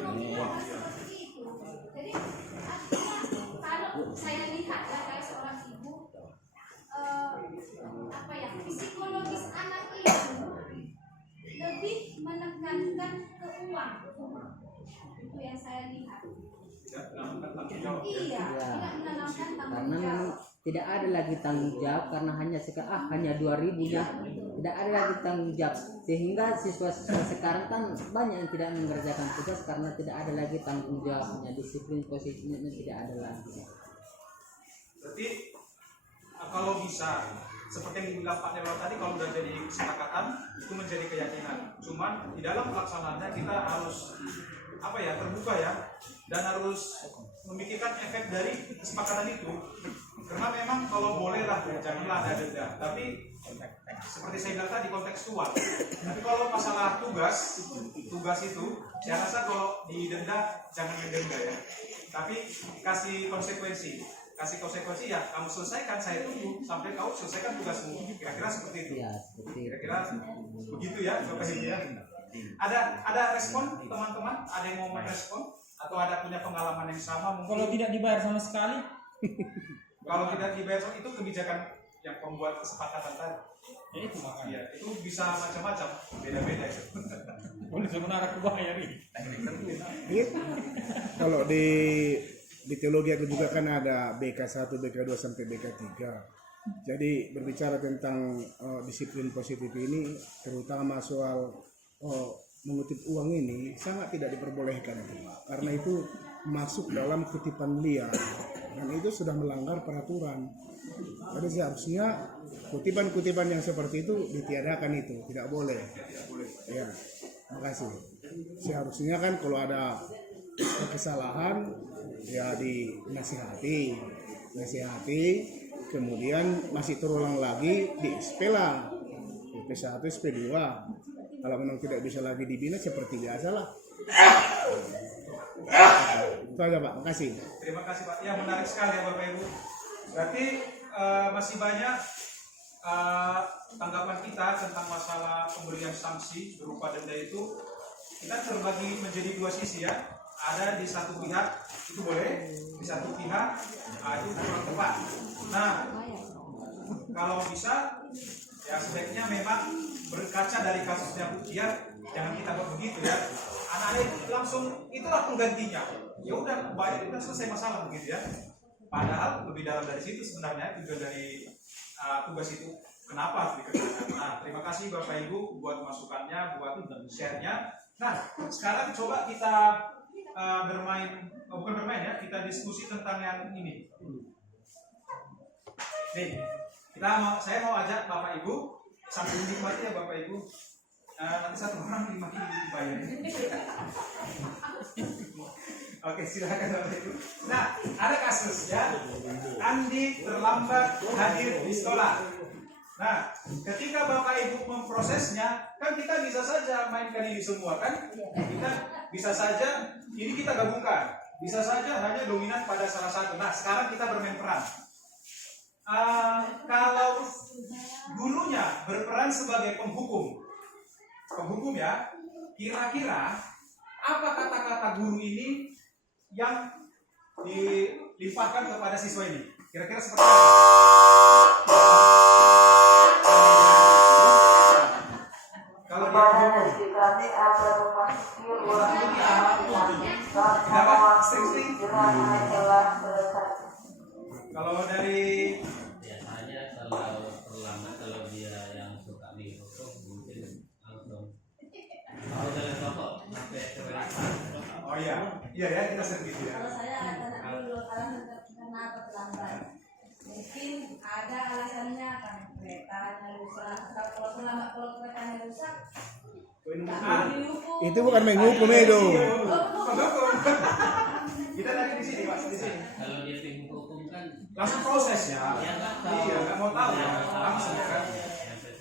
nominal seperti itu. Jadi artinya kalau saya lihat ya kayak seorang ibu, psikologis anak itu lebih menekankan ke uang. Itu yang saya lihat. tidak menanamkan tanggung jawab? Iya, tidak menanamkan tanggung Karena memang jawab. tidak ada lagi tanggung jawab karena hanya 2.000 ya. Tidak ada lagi tanggung jawab sehingga siswa-siswa sekarang kan banyak yang tidak mengerjakan tugas karena tidak ada lagi tanggung jawabnya, disiplin positifnya tidak ada lagi. Berarti kalau bisa seperti yang dibilang Pak Nero tadi, kalau udah jadi kesepakatan menjadi keyakinan. Cuman di dalam pelaksanaannya kita harus terbuka ya, dan harus memikirkan efek dari kesepakatan itu. Karena memang kalau boleh lah, janganlah ada denda. Tapi seperti saya bilang tadi kontekstual. Tapi kalau masalah tugas itu, saya rasa kalau didenda jangan didenda ya. Tapi kasih konsekuensi ya, kamu selesaikan, saya tunggu sampai kau selesaikan tugasmu. Kira-kira seperti itu. Ya, seperti itu. Kira-kira begitu ya, Bapak Ibu ya. Ada respon teman-teman? Ada yang mau merespon? Atau ada punya pengalaman yang sama mungkin? Kalau tidak dibayar sama sekali, Kalau tidak dibayar itu kebijakan yang pembuat kesepakatan tadi. ya itu makanya. Iya, itu bisa macam-macam, beda-beda itu. Boleh sebenarnya aku bayar ini. Kalau di teologi aku juga kan ada BK1, BK2 sampai BK3. Jadi berbicara tentang disiplin positif ini, terutama soal mengutip uang ini sangat tidak diperbolehkan itu, Pak. Karena itu masuk dalam kutipan liar dan itu sudah melanggar peraturan. Jadi seharusnya kutipan-kutipan yang seperti itu ditiadakan, itu tidak boleh. Ya, makasih. Seharusnya kan kalau ada kesalahan ya dinasihati, kemudian masih terulang lagi di SP lah, SP1, SP2. Kalau memang tidak bisa lagi dibina seperti biasa lah. Itu aja Pak, makasih. Terima kasih Pak. Ya, menarik sekali ya Bapak Ibu. Berarti masih banyak tanggapan kita tentang masalah pemberian sanksi berupa denda itu. Kita terbagi menjadi dua sisi ya. Ada di satu pihak itu boleh, di satu pihak itu kurang tepat. Nah, kalau bisa ya sebaiknya memang berkaca dari kasusnya Bu Kia, jangan kita buat begitu ya. Anak-anak itu langsung itulah penggantinya. Ya udah bayar, kita selesai masalah begitu ya. Padahal lebih dalam dari situ sebenarnya tujuan dari tugas itu kenapa harus dikerjakan. Nah, terima kasih Bapak Ibu buat masukannya, buat share-nya. Nah, sekarang coba kita bukan bermain ya, kita diskusi tentang yang ini. Nih, saya mau ajak Bapak Ibu sambil menikmati ya Bapak Ibu. Nanti satu orang 5.000 dibayar. Oke, silakan Bapak Ibu. Nah, ada kasus ya. Andi terlambat hadir di sekolah. Nah, ketika Bapak Ibu memprosesnya, kan kita bisa saja mainkan ini semua kan? Kita bisa saja ini kita gabungkan. Bisa saja hanya dominan pada salah satu. Nah, sekarang kita bermain peran. Kalau gurunya berperan sebagai penghukum ya, kira-kira apa kata-kata guru ini yang dilimpahkan kepada siswa ini? Kira-kira seperti apa? Kalau dia penghukum, kalau dari biasanya kalau terlambat, kalau dia yang suka menghukum mungkin langsung kalau dalam pokok sampai ke oh iya ya kita sering gitu ya. Kalau saya anak dulu kenapa terlambat? Mungkin ada alasannya kan, keretanya rusak. Kalau terlambat, kalau keretanya rusak, dihukum. Itu bukan menghukum itu. Penghukum. Kita lagi di sini Mas, di sini. kalau dia menghukum kan Langsung proses ya. dia nggak tahu. Iya, nggak mau tahu ya. Langsung kan.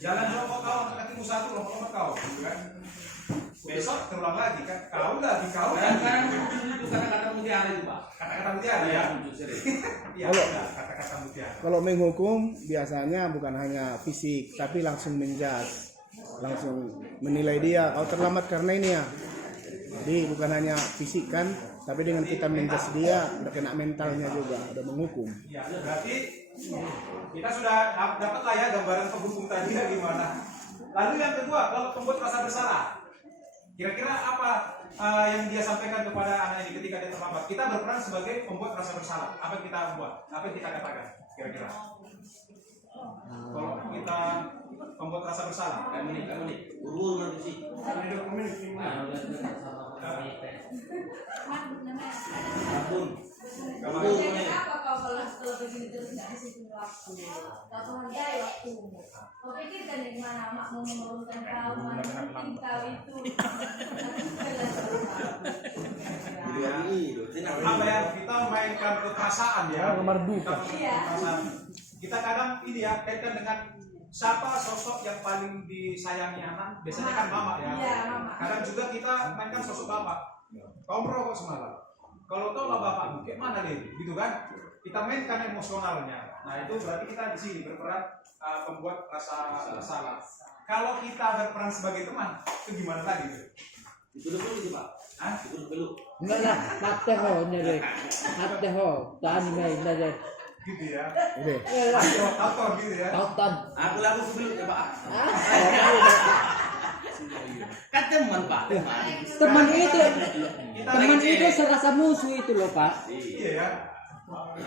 Jalan kelompok kau, kakimu satu kelompok kau, gitu kan. Besok terulang lagi kan. Kau lagi kau kan. Itu kata-kata mutiara itu Pak. Kata-kata mutiara ya. Iya, kata-kata mutiara. Kalau menghukum biasanya bukan hanya fisik, tapi langsung menjudge, langsung menilai dia. Kalau terlambat karena ini ya. Jadi bukan hanya fisik kan, tapi dengan kita menjudge dia, udah kena mentalnya juga, udah menghukum. Ya, berarti kita sudah dapat lah ya gambaran penghukum tadi ya gimana. Lalu yang kedua, kalau pembuat rasa bersalah, kira-kira apa yang dia sampaikan kepada anak ini ketika dia terlambat? Kita berperan sebagai pembuat rasa bersalah. Apa yang kita buat? Apa yang kita katakan? Kira-kira. Kalau kita membuat rasa bersalah, Kamu nih, urun nanti sih. Nah, udah sama Namanya. Ampun. kalau Jadi apa kalau begini terus nggak disiplin? waktu. Kau menghargai waktumu. Kau pikirkan dari mana mak mau menurunkan kau, mana mungkin kau itu. Apa ya, kita mainkan perasaan ya. Nomor Kita dua. Iya. perasaan. Kita kadang ini ya kaitkan dengan siapa sosok yang paling disayangi anak. Biasanya kan mama ya. Iya, mama. Kadang juga kita mainkan sosok bapak. Kau merokok semalam. Kalau tahu lah bapakmu, kayak mana deh, gitu kan? Kita mainkan emosionalnya. Nah itu berarti kita di sini berperan membuat rasa bersalah. Kalau kita berperan sebagai teman, itu gimana lagi tuh? Itu dulu sih Pak. Hah? Itu dulu. Enggak lah, mateho nyari. Mateho, tani main aja. Gitu ya. Udah. Tahu gitu ya. Tautan. Aku lagu dulu ya Pak. Ah, Kan teman Pak. teman itu, Kita teman receh. itu serasa musuh itu loh Pak. Iya ya.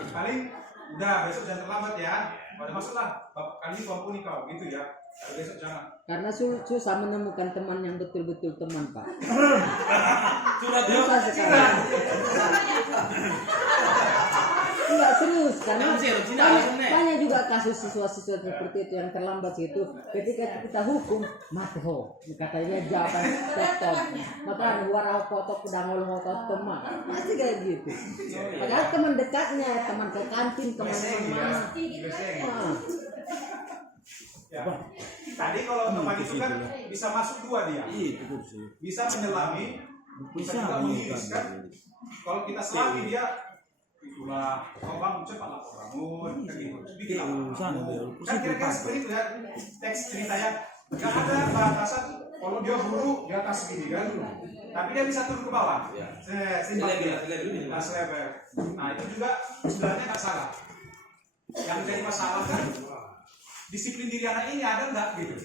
Paling udah besok jangan terlambat ya. Pada masuklah. Kali ini ampuni kau gitu ya. Tapi besok jangan. Karena susah menemukan teman yang betul-betul teman Pak. Sudah Susah sekarang. Enggak serius karena banyak juga kasus siswa-siswa seperti itu yang terlambat itu ketika kita hukum mateho katanya jawaban tetap maka warau kotok udah ngolong teman pasti kayak gitu padahal teman dekatnya teman ke kantin teman mana Ya. Tadi kalau teman itu kan bisa masuk dua dia. Bisa menyelami, bisa juga mengiriskan. Kalau kita selami dia, itulah kau bangun cepat lapor bangun, kan gitu. Kan kira-kira seperti itu ya teks ceritanya. Gak ada batasan. Kalau dia buruk di atas gini kan, tapi dia bisa turun ke bawah. Selevel. Nah itu juga sebenarnya nggak salah. Yang jadi masalah kan disiplin diri anak ini ada nggak gitu?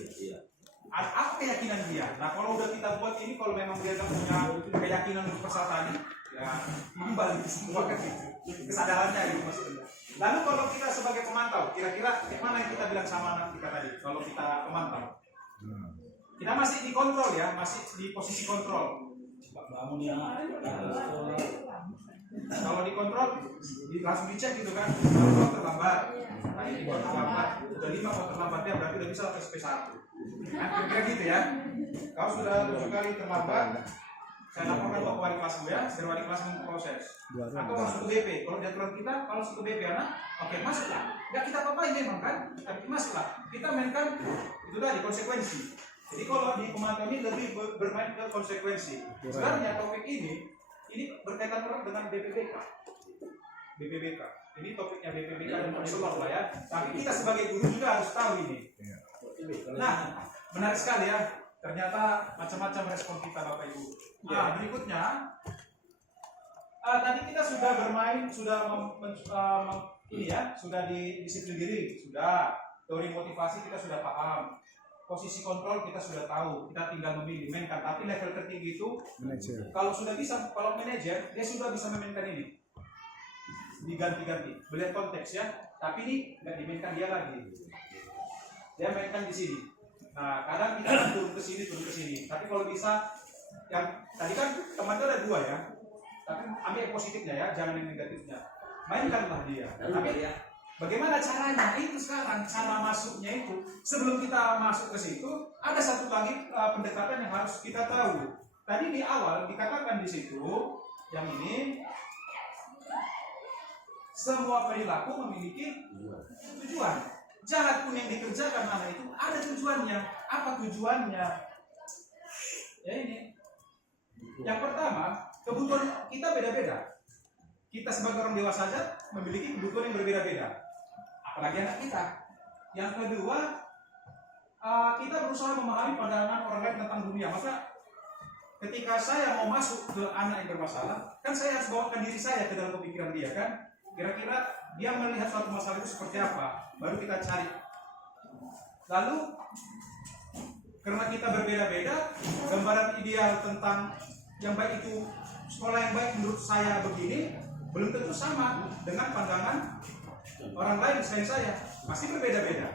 Apa keyakinan dia? Nah kalau udah kita buat ini, kalau memang dia nggak punya keyakinan untuk pasal tadi, ya kembali semua kan gitu. Kesadarannya gitu maksudnya. Lalu kalau kita sebagai pemantau, kira-kira mana yang kita bilang sama anak kita tadi? Kalau kita pemantau, kita masih dikontrol ya, masih di posisi kontrol. Kalau dikontrol, langsung dicek gitu kan. Kalau terlambat, nah ini kalau terlambat, udah 5 kalau terlambatnya berarti udah bisa SP1. Nah, kira-kira gitu ya. Kau sudah 7 kali terlambat, saya laporkan ke wali kelasmu ya, biar wali kelas memproses. Atau masuk ke BP. Kalau di aturan kita, kalau masuk ke BP anak, oke masuklah. Nggak kita apa-apain memang kan, tapi masuklah. Kita mainkan itu tadi konsekuensi. Jadi kalau di pemantau ini lebih bermain ke konsekuensi. Sebenarnya topik ini berkaitan erat dengan BPBK. BPBK. Ini topiknya BPBK dan konselor lah ya. Tapi kita sebagai guru juga harus tahu ini. Nah, menarik sekali ya. Ternyata macam-macam respon kita Bapak Ibu. Nah, berikutnya tadi kita sudah bermain, sudah ini ya, sudah disiplin diri, sudah teori motivasi kita sudah paham. Posisi kontrol kita sudah tahu, kita tinggal memilih mainkan. Tapi level tertinggi itu Manajer. kalau sudah bisa, kalau manajer dia sudah bisa memainkan ini, diganti-ganti, melihat konteks ya. Tapi ini nggak dimainkan dia lagi, dia mainkan di sini. Nah kadang kita akan turun ke sini. Tapi kalau bisa, yang tadi kan teman itu ada 2 ya. Tapi ambil yang positifnya ya, jangan yang negatifnya. Mainkanlah dia. Tapi bagaimana caranya? Itu sekarang cara masuknya itu. Sebelum kita masuk ke situ, ada satu lagi pendekatan yang harus kita tahu. Tadi di awal dikatakan di situ, yang ini semua perilaku memiliki tujuan. Jahat pun yang dikerjakan anak itu ada tujuannya. Apa tujuannya? Ya ini. Yang pertama, kebutuhan kita beda-beda. Kita sebagai orang dewasa saja memiliki kebutuhan yang berbeda-beda. Apalagi anak kita. Yang kedua, kita berusaha memahami pandangan orang lain tentang dunia. Maka ketika saya mau masuk ke anak yang bermasalah, kan saya harus bawakan diri saya ke dalam pemikiran dia kan. Kira-kira dia melihat suatu masalah itu seperti apa, baru kita cari. Lalu karena kita berbeda-beda, gambaran ideal tentang yang baik itu, sekolah yang baik menurut saya begini, belum tentu sama dengan pandangan orang lain selain saya, pasti berbeda-beda.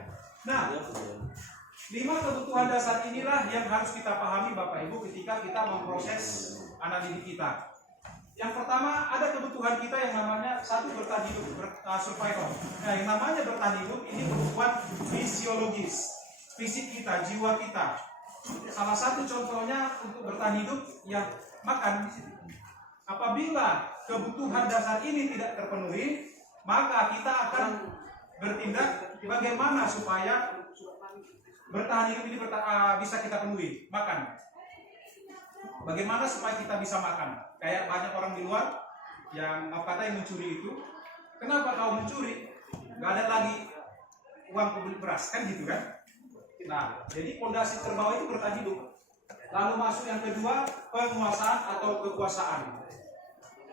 Nah, 5 kebutuhan dasar inilah yang harus kita pahami Bapak Ibu ketika kita memproses anak didik kita. Yang pertama ada kebutuhan kita yang namanya satu bertahan hidup, survival. Nah, yang namanya bertahan hidup ini kebutuhan fisiologis, fisik kita, jiwa kita. Salah satu contohnya untuk bertahan hidup ya makan. Apabila kebutuhan dasar ini tidak terpenuhi, maka kita akan bertindak bagaimana supaya bertahan hidup ini bisa kita penuhi, makan. Bagaimana supaya kita bisa makan? Kayak banyak orang di luar yang yang mencuri itu. Kenapa kau mencuri? Gak ada lagi uang beli beras, kan gitu kan? Nah, jadi fondasi terbawah itu bertahan hidup. Lalu masuk yang kedua, penguasaan atau kekuasaan.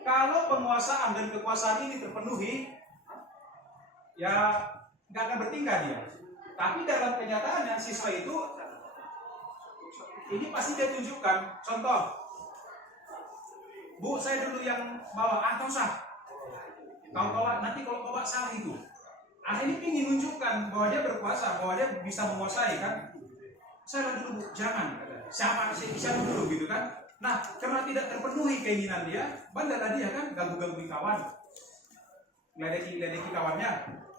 Kalau penguasaan dan kekuasaan ini terpenuhi, ya nggak akan bertingkah dia. Tapi dalam kenyataannya siswa itu ini pasti dia tunjukkan. Contoh, Bu, saya dulu yang bawa, atau sah. Kau bawa, nanti kalau bawa salah itu. Anak ini ingin menunjukkan bahwa dia berkuasa, bahwa dia bisa menguasai kan. Saya dulu, Bu, jangan. Siapa dulu gitu kan. Nah, karena tidak terpenuhi keinginan dia, bandar dia kan, ganggu-ganggu kawan. Ledeki kawannya,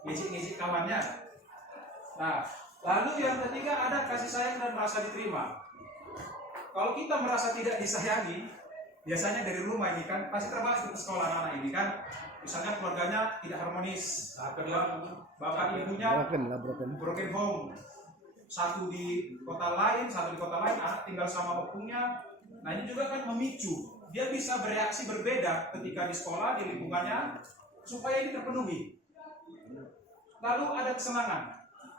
ngisi kawannya. Nah, lalu yang ketiga ada kasih sayang dan merasa diterima. Kalau kita merasa tidak disayangi, biasanya dari rumah ini kan pasti terbalik ke sekolah anak ini kan. Misalnya keluarganya tidak harmonis, bapak ibunya broken home, satu di kota lain, anak tinggal sama opungnya. Nah, ini juga kan memicu dia bisa bereaksi berbeda ketika di sekolah, di lingkungannya, supaya ini terpenuhi. Lalu ada kesenangan.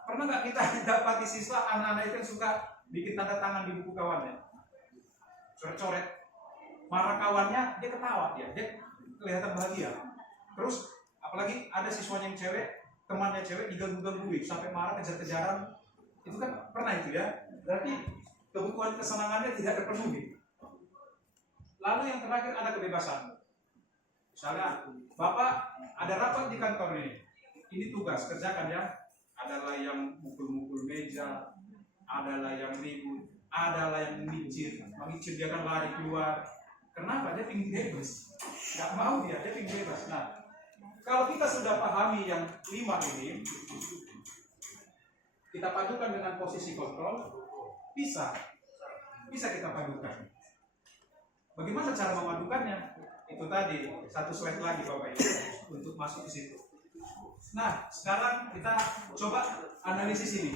Pernah nggak kita dapati siswa anak-anak itu yang suka bikin tanda tangan di buku kawannya, coret-coret, marah kawannya, dia ketawa, dia kelihatan bahagia. Terus apalagi ada siswanya yang cewek, temannya cewek diganggu-gangguin sampai marah, kejar-kejaran, itu kan pernah itu ya. Berarti kebutuhan kesenangannya tidak terpenuhi. Lalu yang terakhir ada kebebasan. Misalnya, Bapak ada rapat di kantor ini tugas kerjakan ya. Adalah yang mukul-mukul meja, adalah yang ribut, adalah yang mengicir dia kan lari keluar. Kenapa? Dia pingin bebas. Gak mau dia pingin bebas. Nah, kalau kita sudah pahami yang 5 ini, kita padukan dengan posisi kontrol, bisa kita padukan. Bagaimana cara memadukannya? Itu tadi, satu slide lagi Bapak Ibu untuk masuk ke situ. Nah, sekarang kita coba analisis ini.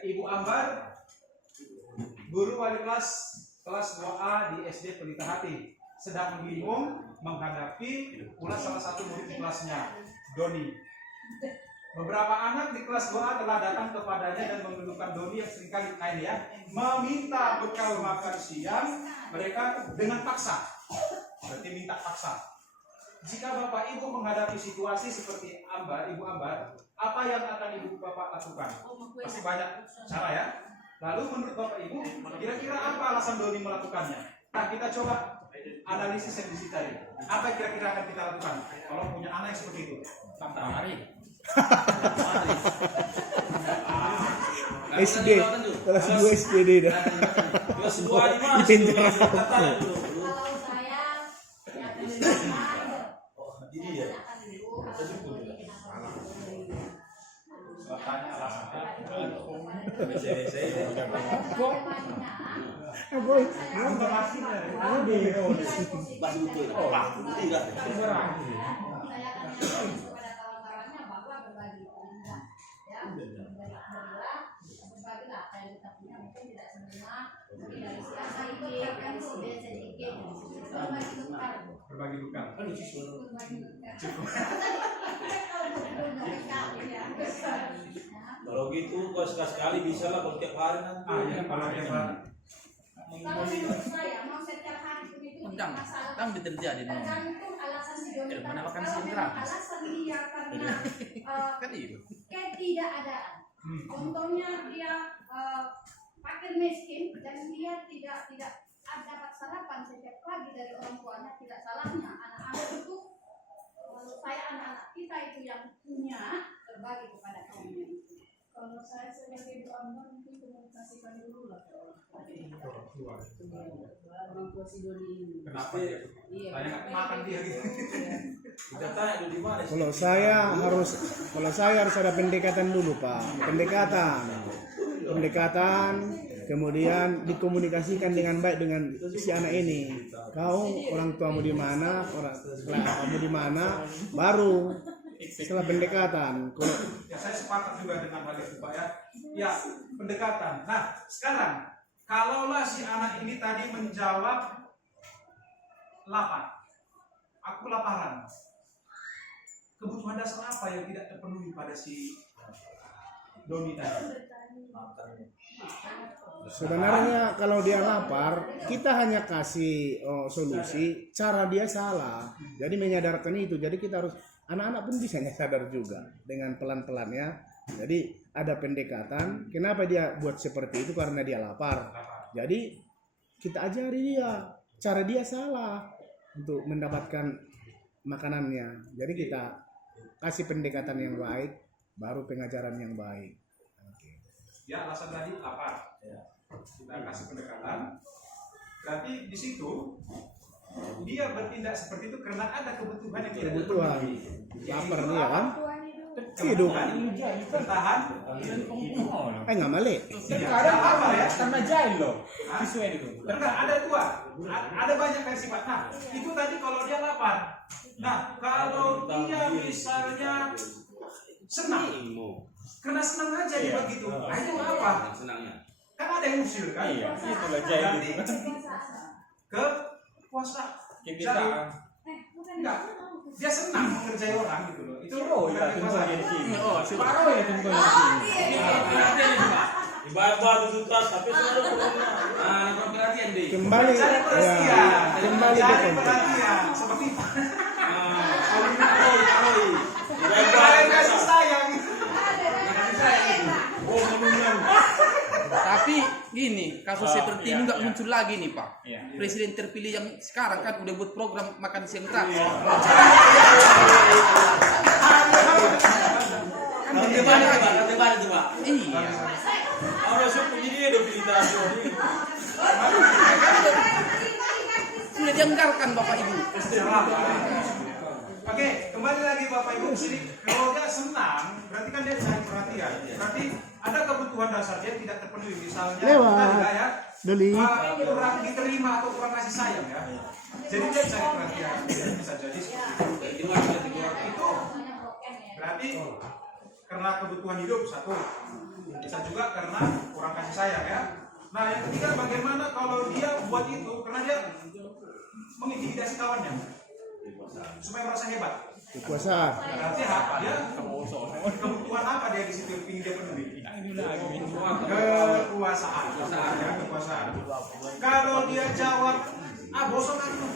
Ibu Ambar, guru wali kelas 2A di SD Pelita Hati, sedang bingung menghadapi pula salah satu murid di kelasnya, Doni. Beberapa anak di kelas 2A telah datang kepadanya dan mengeluhkan Doni yang seringkali meminta bekal makan siang mereka dengan paksa. Berarti minta paksa. Jika Bapak Ibu menghadapi situasi seperti Ibu Ambar, apa yang akan Ibu Bapak lakukan? Pasti banyak cara ya. Lalu menurut Bapak Ibu, kira-kira apa alasan Doni melakukannya? Nah, kita coba analisis yang di situ tadi. Apa yang kira-kira akan kita lakukan kalau punya anak yang seperti itu? Hari. SD, kelas 2 SD dia dah. Kelas 2 di mana? Kalau saya ya Jadi ya. Tanya alasannya. Berbagi bekal. Kalau gitu kau sekali bisa lah kalau tiap hari nanti. Ya, kalau tiap hari. Kalau menurut saya mau setiap hari begitu Undang, masalah. undang terjadi dong. Tergantung alasan si Doni. Mana makan Kalau siang memang gratis. alasan dia karena Kan itu. ketidakadaan. Contohnya dia fakir miskin dan dia tidak dapat sarapan setiap pagi dari orang tuanya, tidak salahnya anak-anak itu, menurut saya anak-anak kita itu yang punya berbagi kepada kaumnya. Kalau saya sebagai ibu Ambar mungkin komunikasikan Kenapa dia? Tanya nggak makan dia gitu. Kita tanya dulu di mana? Kalau saya harus ada pendekatan dulu Pak. Pendekatan, kemudian dikomunikasikan dengan baik dengan si anak ini. Kau orang tuamu di mana, orang kamu di mana, baru setelah pendekatan. Kalau Ya saya sepakat juga dengan hal itu Pak ya. Ya pendekatan. Nah sekarang kalaulah si anak ini tadi menjawab lapar, aku laparan. Kebutuhan dasar apa yang tidak terpenuhi pada si Doni tadi? sebenarnya kalau dia lapar, kita hanya kasih solusi. Cara dia salah, jadi menyadarkan itu. Jadi kita harus, anak-anak pun bisa sadar juga dengan pelan-pelannya. Jadi ada pendekatan. Kenapa dia buat seperti itu? Karena dia lapar. Jadi kita ajari dia, cara dia salah untuk mendapatkan makanannya. Jadi kita kasih pendekatan yang baik, baru pengajaran yang baik. Ya alasan tadi lapar. Kita kasih pendekatan. Berarti di situ dia bertindak seperti itu karena ada kebutuhan yang tidak Kebutuhan, terpenuhi. lapar Yaitu dia apa? kan, hidup. Bertahan. Nggak male. Terkadang apa ya? Karena jahil loh. Hah? Siswa itu. Enggak, ada dua. Ada banyak versi Pak. Nah, itu tadi kalau dia lapar. Nah, kalau dia misalnya senang. Karena senang aja dia begitu. Nah, itu apa? Senangnya. Kan ada yang usil kan? Iya, itulah jahil Berarti itu. ke puasa. Kebiasaan. Enggak. Dia senang mengerjai orang gitu loh. Itu Oh bukan iya, ke tunggu puasa. di sini. Oh, separuh ya tunggu di sini. Ibadah tuntas tapi selalu corona. Nah, ini perhatian deh. Kembali, Cari ya, perhatian. kembali ke Cari konteks. perhatian. Seperti Ibadah kalian kasih sayang. Tapi gini, kasus seperti ini nggak muncul lagi nih Pak. Iya. Presiden terpilih yang sekarang kan udah buat program makan siang gratis. Debat itu, Pak. Iya. Orang suku jadi rehabilitasi. Sudah dianggarkan Bapak Ibu. Oke, kembali lagi Bapak Ibu. Jadi kalau dia senang, berarti kan dia cari perhatian. Berarti ada kebutuhan dasar dia tidak terpenuhi. Misalnya Lewat. tadi lah ya, Deli. kurang diterima atau kurang kasih sayang ya. Jadi dia cari perhatian. Bisa jadi seperti itu. Itu berarti karena kebutuhan hidup satu. Bisa juga karena kurang kasih sayang ya. Nah yang ketiga bagaimana kalau dia buat itu karena dia mengintimidasi kawannya supaya merasa hebat. Kekuasaan. Berarti apa dia? Kebutuhan apa dia di situ yang ingin dia penuhi? Kekuasaan. Ya, kekuasaan. Kalau dia jawab, bosan aku.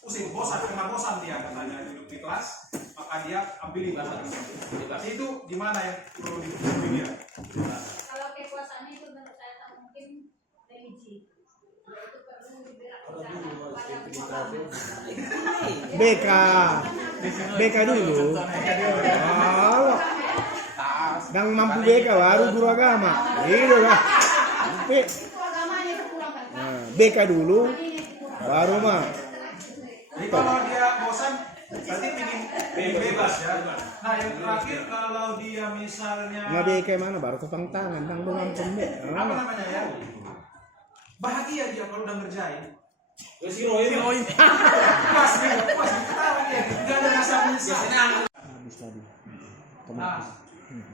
Pusing, bosan, karena bosan dia katanya duduk di kelas, maka dia ambil itu. Itu di mana yang perlu dipenuhi dia? Kalau kekuasaan itu menurut saya tak mungkin religi. Itu perlu diberakkan BK dulu. Oh, dan mampu BK baru guru agama. Itu lah. itu agamanya itu kurang kan. Nah, BK dulu, baru mah. Jadi kalau dia bosan, berarti ingin bebas ya. Nah yang terakhir kalau dia misalnya Nggak BK mana baru tepang tangan, tanggungan pembek. apa namanya ya? Bahagia dia kalau udah ngerjain. Wes heroin. Puas nih, ketawa dia, nggak ada rasa menyesal. Nah,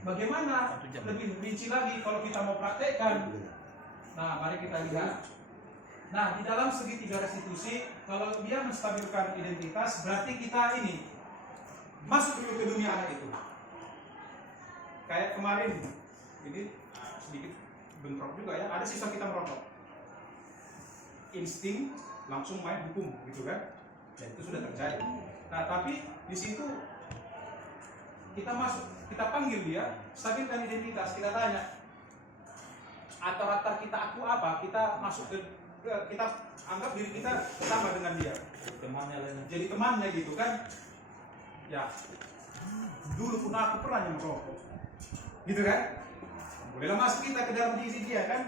bagaimana lebih rinci lagi kalau kita mau praktekkan? Nah, mari kita lihat. Nah, di dalam segitiga restitusi, kalau dia menstabilkan identitas, berarti kita ini masuk dulu ke dunia anak itu. Kayak kemarin, ini sedikit bentrok juga ya. Ada siswa kita merontok, insting langsung main hukum, gitu kan? Dan itu sudah terjadi. Nah, tapi di situ kita masuk, kita panggil dia, stabilkan identitas, kita tanya atau latar kita aku apa, kita masuk ke kita anggap diri kita sama dengan dia, Temannya lain. jadi temannya gitu kan. Ya dulu pun aku pernah merokok gitu kan, bolehlah masuk kita ke dalam diri dia kan.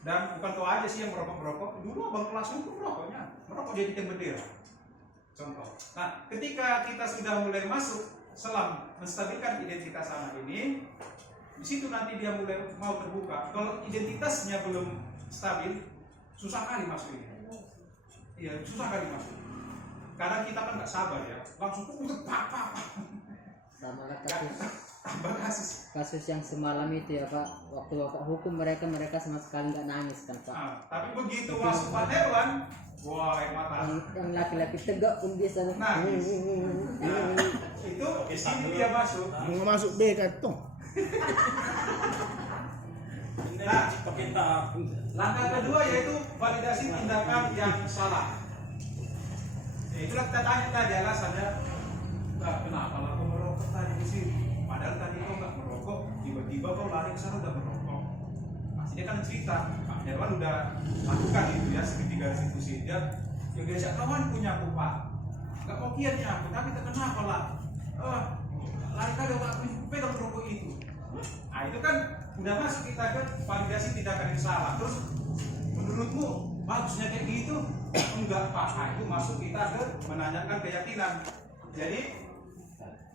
Dan bukan kau aja sih yang merokok. Dulu abang kelas itu merokok jadi tim bendera. Contoh. Nah, ketika kita sudah mulai masuk selam menstabilkan identitas anak ini, di situ nanti dia mulai mau terbuka. Kalau identitasnya belum stabil, susah kali masuk ini. Iya, susah kali masuk. Kadang kita kan nggak sabar ya, langsung pak. Sama kasus yang semalam itu ya Pak, waktu Bapak hukum mereka sama sekali nggak nangis kan Pak. Nah, tapi begitu masuk Pak Derwan, wah air mata. Yang laki-laki tegak pun bisa Nangis. Nah, itu di sini dia masuk. Mau masuk BK tuh. Nah, langkah kedua yaitu validasi tindakan yang salah. Ya, itulah kita tanya tadi alasannya. Nah, kenapa lah kau merokok tadi di sini? Padahal tadi kau nggak merokok, tiba-tiba kau lari ke sana udah merokok. Pasti dia kan cerita, Pak Derwan udah lakukan itu ya segitiga restitusi. Dia yang diajak kawan punya aku Pak. Nggak mau kiannya aku, tapi kenapa lah? Lari kali aku pegang rokok itu. Nah itu kan udah masuk kita ke validasi tindakan yang salah. Terus menurutmu bagusnya kayak gitu? Enggak Pak. Nah itu masuk kita ke menanyakan keyakinan. Jadi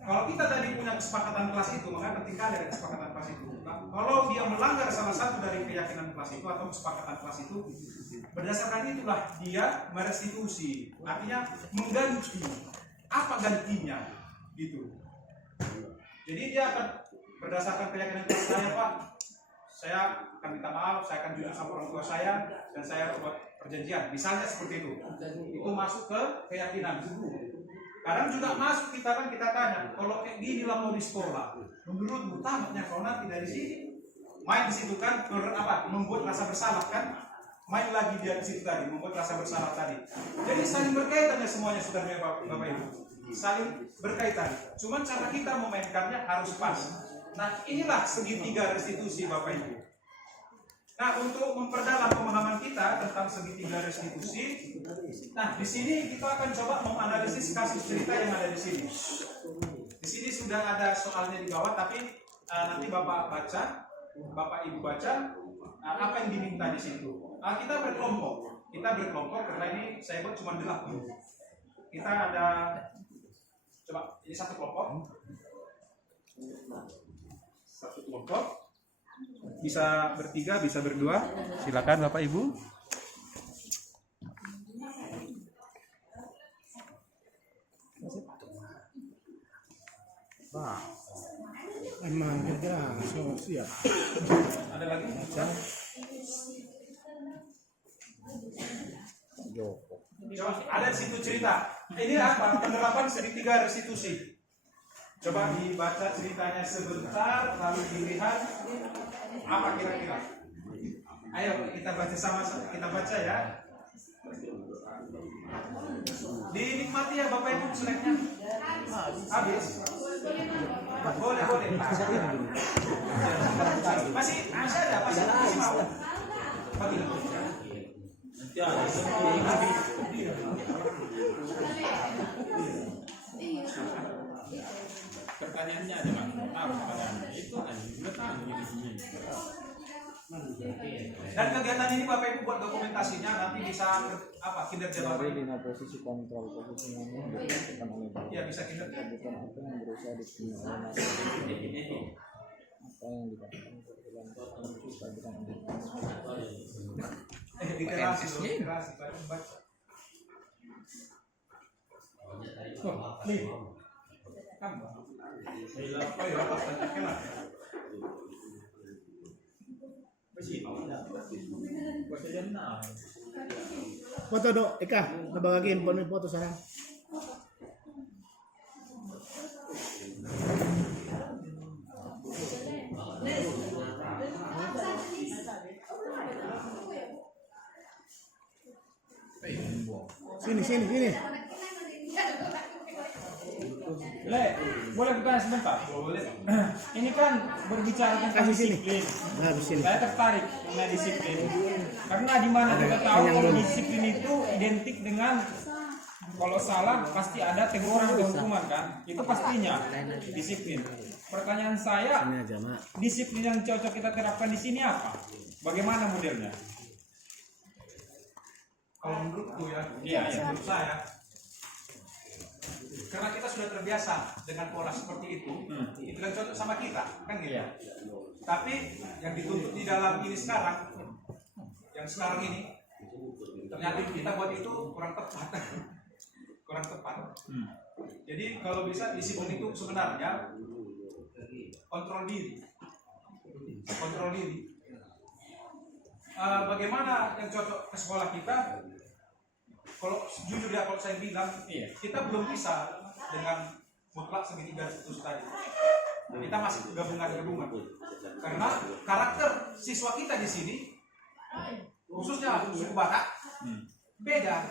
kalau kita tadi punya kesepakatan kelas itu, maka penting kali ada kesepakatan kelas itu. Nah, kalau dia melanggar salah satu dari keyakinan kelas itu atau kesepakatan kelas itu, berdasarkan itulah dia merestitusi. Artinya mengganti. Apa gantinya? Gitu. Jadi dia akan berdasarkan keyakinan kelas saya Pak, saya akan minta maaf, saya akan jujur sama orang tua saya, dan saya buat perjanjian. Misalnya seperti itu. Itu masuk ke keyakinan dulu. Kadang juga masuk kita tanya, kalau kayak gini lah mau di sekolah, menurutmu tamatnya kau nanti dari sini main di situ kan membuat rasa bersalah kan, main lagi dia di situ tadi membuat rasa bersalah tadi. Jadi saling berkaitan ya semuanya saudara Bapak Ibu, saling berkaitan. Cuman cara kita memainkannya harus pas. Nah inilah segitiga restitusi Bapak Ibu. Nah, untuk memperdalam pemahaman kita tentang segitiga restitusi, nah di sini kita akan coba menganalisis kasus cerita yang ada di sini. Di sini sudah ada soalnya di bawah, tapi nanti Bapak Ibu baca apa yang diminta di situ. Kita berkelompok karena ini saya buat cuma 8. Kita ada, coba ini satu kelompok. Bisa bertiga, bisa berdua. Silakan Bapak Ibu. Pak. Emang kerja, siap. Ada lagi? Coba, ada di situ cerita. Ini apa? Penerapan segitiga restitusi. Coba dibaca ceritanya sebentar, lalu dilihat apa kira-kira. Ayo kita baca sama-sama, kita baca ya. Dinikmati ya Bapak Ibu snacknya. Habis. Boleh. Masih ada, masih mau. Bagi. Nanti ada Pertanyaannya ada Pak. Pertanyaannya itu kan Dan kegiatan ini Bapak Ibu buat dokumentasinya nanti bisa kinerja Bapak Ibu. Posisi kontrol posisi mana bukan oleh Bapak. Ya bisa kinerja. Bukan apa yang berusaha dipunyai oleh masyarakat. Apa yang dikatakan dalam kita bukan Literasi baca. Foto dok, Eka, nabagagi handphone mo foto sana. Sini. Le, boleh bukan sebentar? Boleh. Ini kan berbicara tentang disiplin. Nah, di sini. Saya tertarik mengenai disiplin. Karena di mana kita tahu kalau disiplin itu identik dengan kalau salah pasti ada teguran atau hukuman kan? Itu pastinya disiplin. Pertanyaan saya, disiplin yang cocok kita terapkan di sini apa? Bagaimana modelnya? kalau menurutku ya, Iya, iya. menurut saya, karena kita sudah terbiasa dengan pola seperti itu kan cocok sama kita, kan gitu. Tapi yang dituntut di dalam ini sekarang, yang sekarang ini, ternyata kita buat itu kurang tepat, kurang tepat. Jadi kalau bisa disiplin itu sebenarnya kontrol diri. Bagaimana yang cocok ke sekolah kita? Kalau jujur ya, kalau saya bilang, kita belum bisa dengan mutlak segitiga itu tadi. Kita masih gabungan. Karena karakter siswa kita di sini, khususnya suku Batak, beda.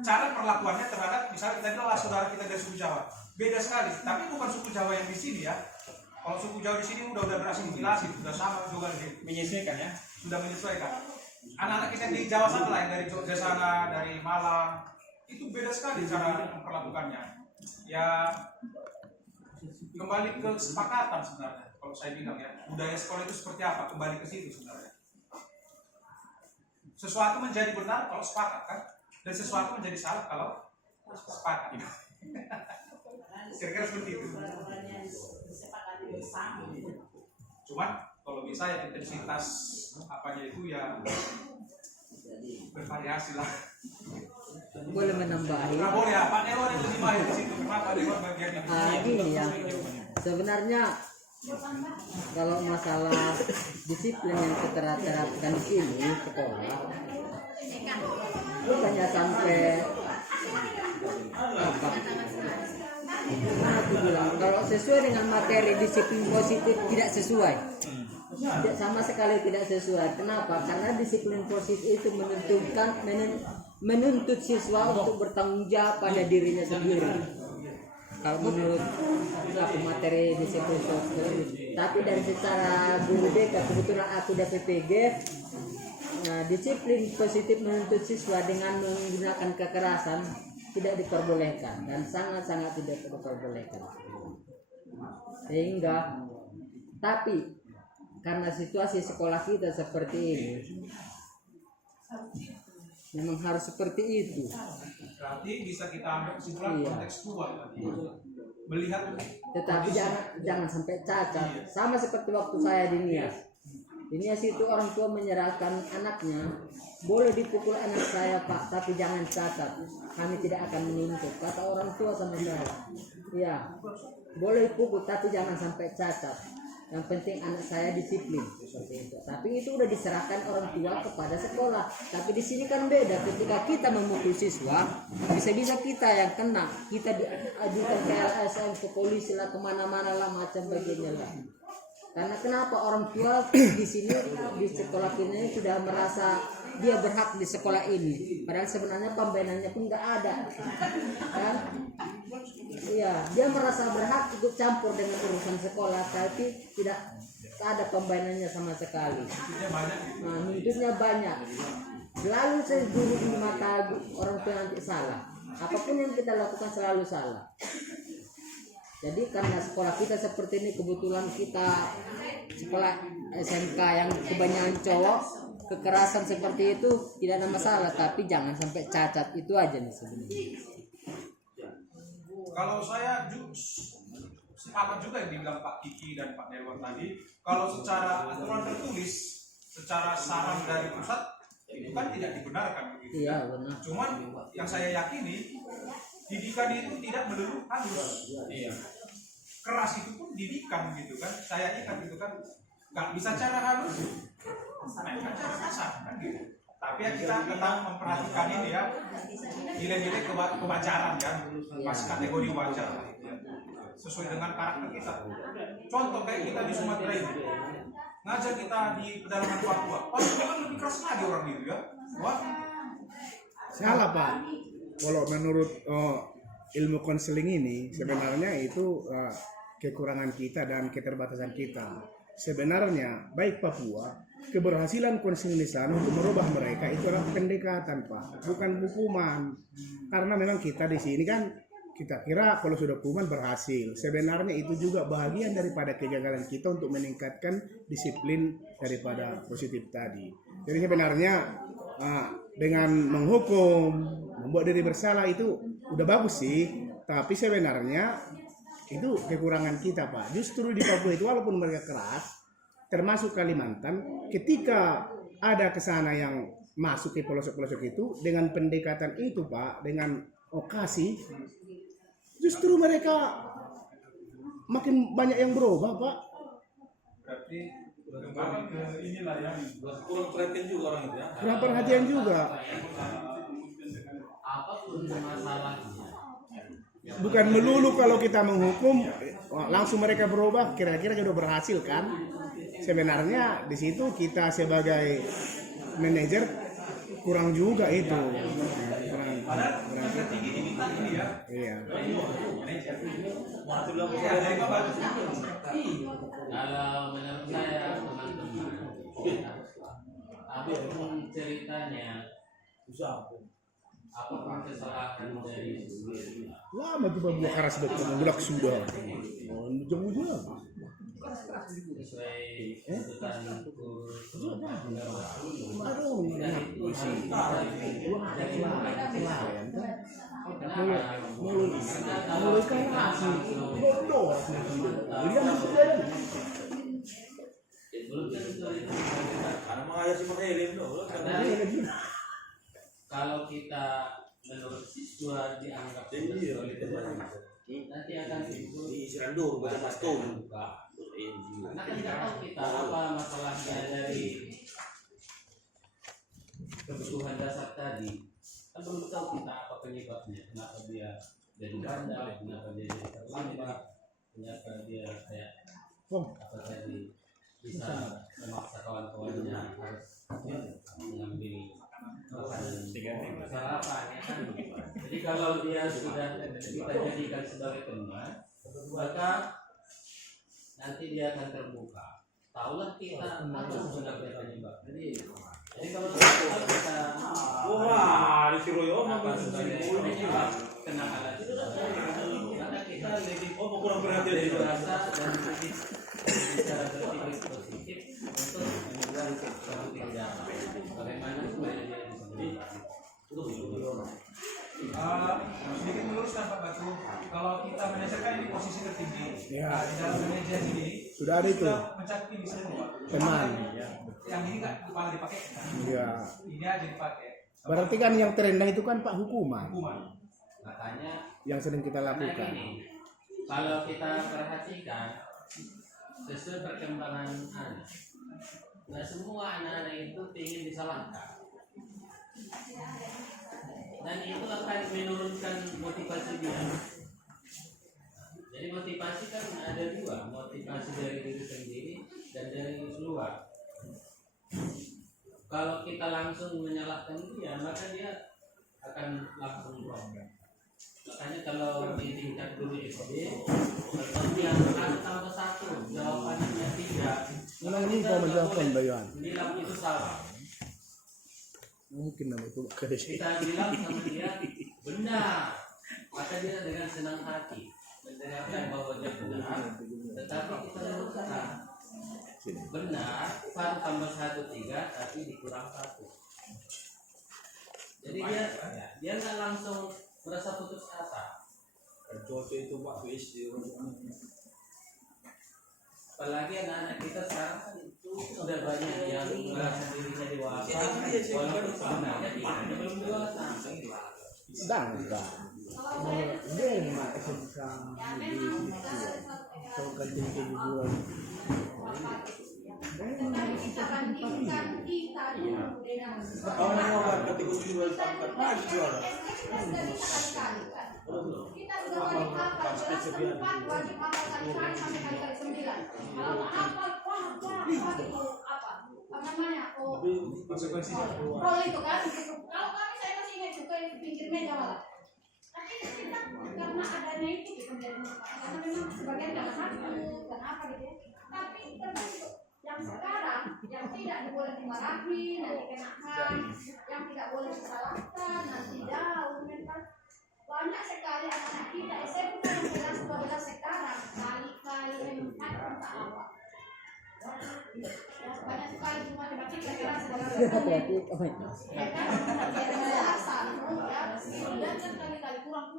Cara perlakuannya terhadap, misalnya kita adalah saudara kita dari suku Jawa, beda sekali. Tapi bukan suku Jawa yang di sini ya. Kalau suku Jawa di sini udah berasimilasi, sudah sama juga Menyesuaikan ya. sudah menyesuaikan. Anak-anak kita di Jawa sana lain, dari Jogja sana, dari Malang, itu beda sekali cara memperlakukannya. Ya kembali ke kesepakatan sebenarnya. Kalau saya bilang ya, budaya sekolah itu seperti apa? Kembali ke situ sebenarnya. Sesuatu menjadi benar kalau sepakat kan, dan sesuatu menjadi salah kalau sepakat. Kira-kira seperti itu. Cuman kalau bisa ya intensitas apanya itu ya bervariasi lah. Boleh menambahi. Nah, boleh ya, Pak Dewan yang lebih mahir di situ. Kenapa Dewan bagian ini? Gini ya, sebenarnya kalau masalah disiplin yang kita terapkan di sini sekolah, bukannya sampai apa? Aku bilang kalau sesuai dengan materi disiplin positif tidak sesuai. Tidak, sama sekali tidak sesuai. Kenapa? Karena disiplin positif itu menuntut siswa untuk bertanggung jawab pada dirinya sendiri. Kalau menurut aku materi disiplin positif, tapi dari secara guru BK, kebetulan aku udah PPG, nah, disiplin positif menuntut siswa dengan menggunakan kekerasan tidak diperbolehkan dan sangat-sangat tidak diperbolehkan. Sehingga, tapi karena situasi sekolah kita seperti ini, memang harus seperti itu. Berarti bisa kita ambil kesimpulan kontekstual tadi. Melihat, Tetapi jangan sampai cacat. Sama seperti waktu saya di Nias. Di Nias itu orang tua menyerahkan anaknya, boleh dipukul anak saya Pak, tapi jangan cacat. Kami tidak akan menuntut. Kata orang tua sama saya. Iya, boleh pukul tapi jangan sampai cacat. Yang penting anak saya disiplin seperti itu. Tapi itu udah diserahkan orang tua kepada sekolah. Tapi di sini kan beda. Ketika kita memukul siswa, bisa-bisa kita yang kena. Kita diajukan ke LSM, ke polisi lah, kemana-mana lah, macam begini lah. Karena kenapa orang tua di sini di sekolah ini sudah merasa dia berhak di sekolah ini. Padahal sebenarnya pembenaannya pun nggak ada, kan? Iya, dia merasa berhak ikut campur dengan urusan sekolah, tapi tidak ada pembenaannya sama sekali. Nah, nuntutnya banyak. Selalu guru di mata orang tua nanti salah. Apapun yang kita lakukan selalu salah. Jadi karena sekolah kita seperti ini, kebetulan kita sekolah SMK yang kebanyakan cowok, kekerasan seperti itu tidak ada masalah, tapi jangan sampai cacat, itu aja nih sebenarnya. kalau saya sepakat juga yang dibilang Pak Kiki dan Pak Dewan tadi, kalau secara aturan tertulis, secara saran dari pusat itu kan tidak dibenarkan begitu. Iya benar. Cuman yang saya yakini didikan itu tidak melulu halus. Iya. Keras itu pun didikan gitu kan. Saya ikat gitu kan. Nggak bisa cara halus, mainkan cara kasar kan gitu. Tapi ya kita tetap memperhatikan ini ya, nilai-nilai kewajaran kan, masih kategori wajar ya. Sesuai dengan karakter kita. Contoh kayak kita di Sumatera ini, ngajar kita di pedalaman Papua, kan lebih keras lagi orang itu ya. Wah, salah Pak. Kalau menurut ilmu konseling ini sebenarnya itu kekurangan kita dan keterbatasan kita. Sebenarnya baik Papua, keberhasilan konseling di sana untuk merubah mereka itu adalah pendekatan Pak, bukan hukuman. Karena memang kita di sini kan kita kira kalau sudah hukuman berhasil. Sebenarnya itu juga bahagian daripada kegagalan kita untuk meningkatkan disiplin daripada positif tadi. Jadi sebenarnya dengan menghukum, membuat diri bersalah itu udah bagus sih, tapi sebenarnya itu kekurangan kita Pak. Justru di Papua itu walaupun mereka keras, termasuk Kalimantan, ketika ada kesana yang masuk ke pelosok-pelosok itu dengan pendekatan itu Pak, dengan okasi, justru mereka makin banyak yang berubah Pak. Berarti kembali ke inilah ya. kurang perhatian juga orang itu ya. Kurang perhatian juga. Apapun masalahnya. Bukan melulu kalau kita menghukum langsung mereka berubah, kira-kira sudah berhasil kan? Sebenarnya di situ kita sebagai manajer kurang juga itu. Kurang Tinggi ini ya. Iya. Kalau menurut saya teman-teman, apapun ceritanya, apapun kesalahan dari Lama tuh buah keras betul, budak sudah. Oh, ujung-ujung. sesuai tuntutan kursus Aduh, kalau kita menurut siswa dianggap nanti akan timbul karena kan tidak tahu kita apa masalahnya dari kebutuhan dasar tadi, kan belum tahu kita apa penyebabnya, kenapa dia jadi bandel, kenapa dia jadi terlambat, kenapa dia kayak apa tadi bisa memaksa kawan-kawannya harus mengambil sarapan ya kan. Jadi kalau dia sudah kita jadikan sebagai teman, maka nanti dia akan terbuka. Tahulah kita apa sebenarnya penyebab. Jadi kalau kita apa sebagai penyebab kenakalan itu, maka kita lebih kurang perhatian dewasa dan lebih bicara berpikir positif untuk membuat suatu tindakan. Bagaimana supaya dia bisa Sedikit meluruskan Pak Batu, kalau kita manajerkan ini posisi tertinggi, Ya. di dalam manajer ini Sudah ada itu. mencakup ini semua. Teman. Yang ini kan kepala dipakai, kan? Iya. Ini aja dipakai. Berarti kan yang terendah itu kan Pak hukuman Hukuman. makanya yang sedang kita karena lakukan. gini, kalau kita perhatikan sesuai perkembangan anak, nah semua anak-anak itu ingin disalahkan, dan itu akan menurunkan motivasi dia. Jadi motivasi kan ada dua, motivasi dari diri sendiri dan dari luar. Kalau kita langsung menyalahkan dia, maka dia akan langsung problem. Makanya kalau di tingkat guru SD, yang 1+1 jawabannya 3, Memang ini kau menjawabkan Bayan. bilang itu salah. Mungkin nama itu kerja. Kita bilang sama dia benar, maka dia dengan senang hati mendengarkan bahwa dia benar. Tetapi kita lakukan benar 1+1 3, tapi dikurang 1. Jadi dia nggak langsung merasa putus asa. Apalagi anak-anak kita sekarang kan itu sudah banyak yang merasa dirinya dewasa, walaupun sebenarnya dia belum dewasa. Sedang enggak. Dia memang bisa kantin kejujuran. Tetapi kita bandingkan kita dulu dengan kita sudah wajib hafal jelas tempat, wajib hafal kali sampai kali 9. Kalau hafal wah itu apa namanya? Konsekuensinya. Roll itu kan. Kalau kami saya masih ingat juga di pinggir meja malah. Tapi kita karena adanya itu gitu karena memang sebagian karena takut dan apa gitu. Tapi terbentuk yang sekarang yang tidak boleh dimarahi, nanti kenakan, yang tidak boleh disalahkan, nanti jauh mental. Banyak sekali anak-anak kita SMP yang kelas 12 sekarang kali-kali memang tak apa. Banyak sekali kali cuma baca kelas Berarti oh, ya kan ada alasan ya dan kan kali-kali kurang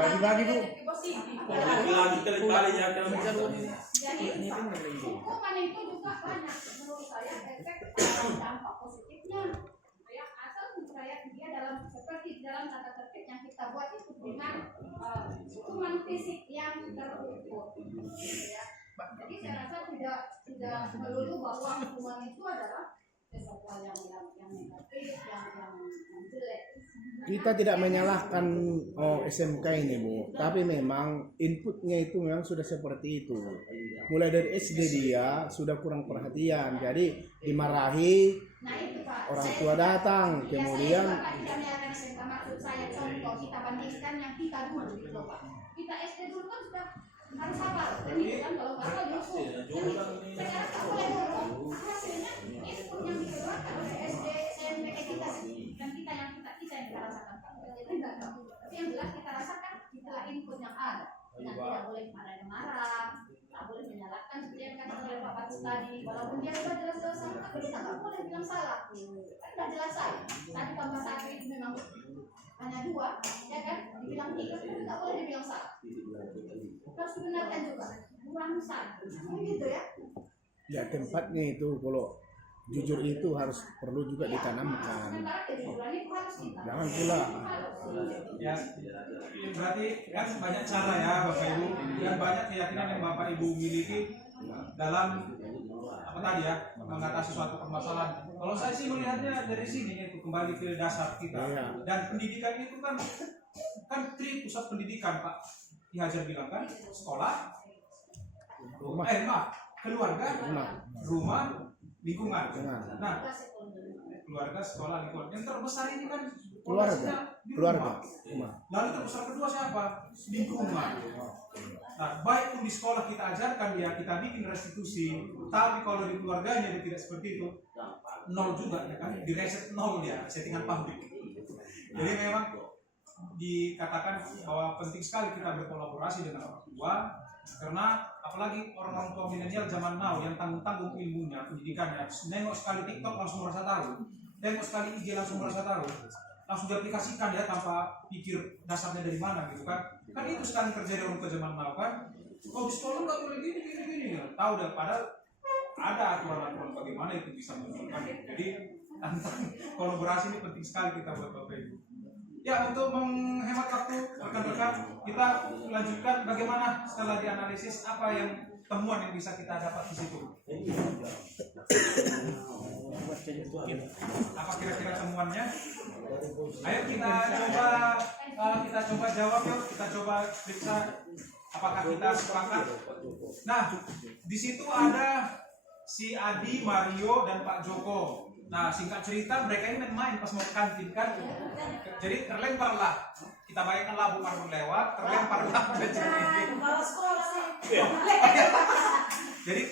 Bagi-bagi, Bu. jadi hukuman itu juga banyak menurut saya efek atau dampak positifnya ya asal saya dia seperti dalam tata tertib yang kita buat itu dengan hukuman fisik yang terukur ya. Jadi saya rasa tidak melulu bahwa hukuman itu adalah sesuatu yang negatif, yang jelek. Kita tidak menyalahkan SMK ini, Bu, tapi memang inputnya itu memang sudah seperti itu. Mulai dari SD dia sudah kurang perhatian, jadi dimarahi, Nah itu Pak, orang tua datang, kemudian maksud saya contoh kita bandingkan yang kita dulu gitu loh Pak. Kita SD dulu kan sudah harus hafal, dan itu kan kalau nggak hafal dihukum. Sekarang tak boleh hukum, hasilnya input yang dikeluarkan oleh SD, SMP kita dan kita yang kita rasakan Pak. Enggak, tapi yang jelas kita rasakan itulah input yang ada. Dan tidak boleh marah-marah, tak boleh menyalahkan seperti yang kata oleh Pak Patus tadi. Walaupun dia sudah jelas-jelas salah, tapi kita nggak boleh bilang salah. Kan sudah jelas salah. Tadi tambah satu itu memang hanya 2, ya kan? Dibilang 3, kan nggak boleh dibilang salah. Harus dibenarkan juga. Kurang salah. Begitu ya? ya tempatnya itu kalau jujur itu harus perlu juga ditanamkan. Sementara kejujuran itu harus kita. Jangan pula. Ya, berarti kan banyak cara ya Bapak Ibu, dan banyak keyakinan yang Bapak Ibu miliki dalam apa tadi ya, mengatasi suatu permasalahan. Kalau saya sih melihatnya dari sini itu kembali ke dasar kita. Iya. Dan pendidikan itu kan pusat pendidikan Pak Ki Hajar bilang kan, sekolah, keluarga, rumah, lingkungan. Nah, keluarga, sekolah, lingkungan. Yang terbesar ini kan Keluarga. Lalu terbesar kedua siapa? Lingkungan. Nah, baik pun di sekolah kita ajarkan dia, kita bikin restitusi. Tapi kalau di keluarganya dia tidak seperti itu, nol juga ya kan? Di reset nol dia, settingan pabrik. Jadi memang dikatakan bahwa penting sekali kita berkolaborasi dengan orang tua, karena apalagi orang tua milenial zaman now yang tanggung-tanggung ilmunya, pendidikannya, nengok sekali TikTok langsung merasa tahu, nengok sekali IG langsung merasa tahu, langsung diaplikasikan ya tanpa pikir dasarnya dari mana gitu kan. Kan itu sekarang terjadi orang tua zaman now kan. Kalau di sekolah nggak boleh gini ya. Tahu dan padahal ada aturan-aturan bagaimana itu bisa menunjukkan. Jadi tentang kolaborasi ini penting sekali kita buat Bapak Ibu. Ya, untuk menghemat waktu rekan-rekan, kita lanjutkan bagaimana setelah dianalisis apa yang temuan yang bisa kita dapat di situ. Apa kira-kira temuannya? Ayo kita coba jawab yuk, kita coba periksa apakah kita sepakat. Nah, di situ ada si Adi, Mario, dan Pak Joko. Nah, singkat cerita mereka ini main pas mau ke kantin kan. Jadi terlemparlah. Kita bayangkanlah Bu Marmun lewat, terlemparlah ke jenis. Jadi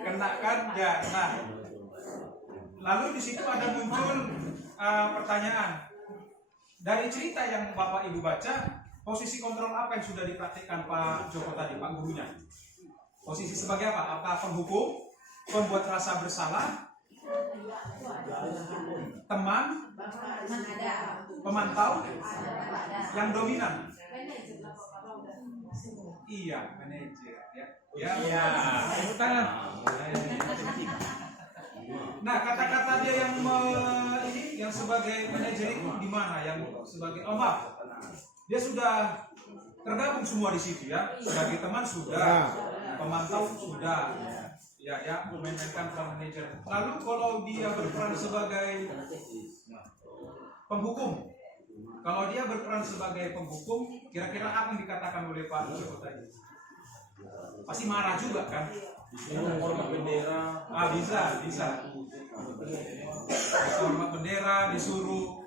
kena kan ya. Nah, lalu di situ ada muncul pertanyaan. Dari cerita yang Bapak Ibu baca, posisi kontrol apa yang sudah dipraktikkan Pak Joko tadi, Pak gurunya? Posisi sebagai apa? Apa penghukum, pembuat rasa bersalah, teman, pemantau, yang dominan? Iya, manajer ya. Tepuk tangan. Nah, kata-kata dia yang sebagai manajer itu di mana? Yang sebagai dia sudah tergabung semua di situ ya. Sebagai teman sudah, pemantau sudah. Ya, memainkan peran manajer. Lalu kalau dia berperan sebagai penghukum, kira-kira apa yang dikatakan oleh Pak Joko tadi? Pasti marah juga kan? Hormat bendera, bisa. Hormat bendera, disuruh,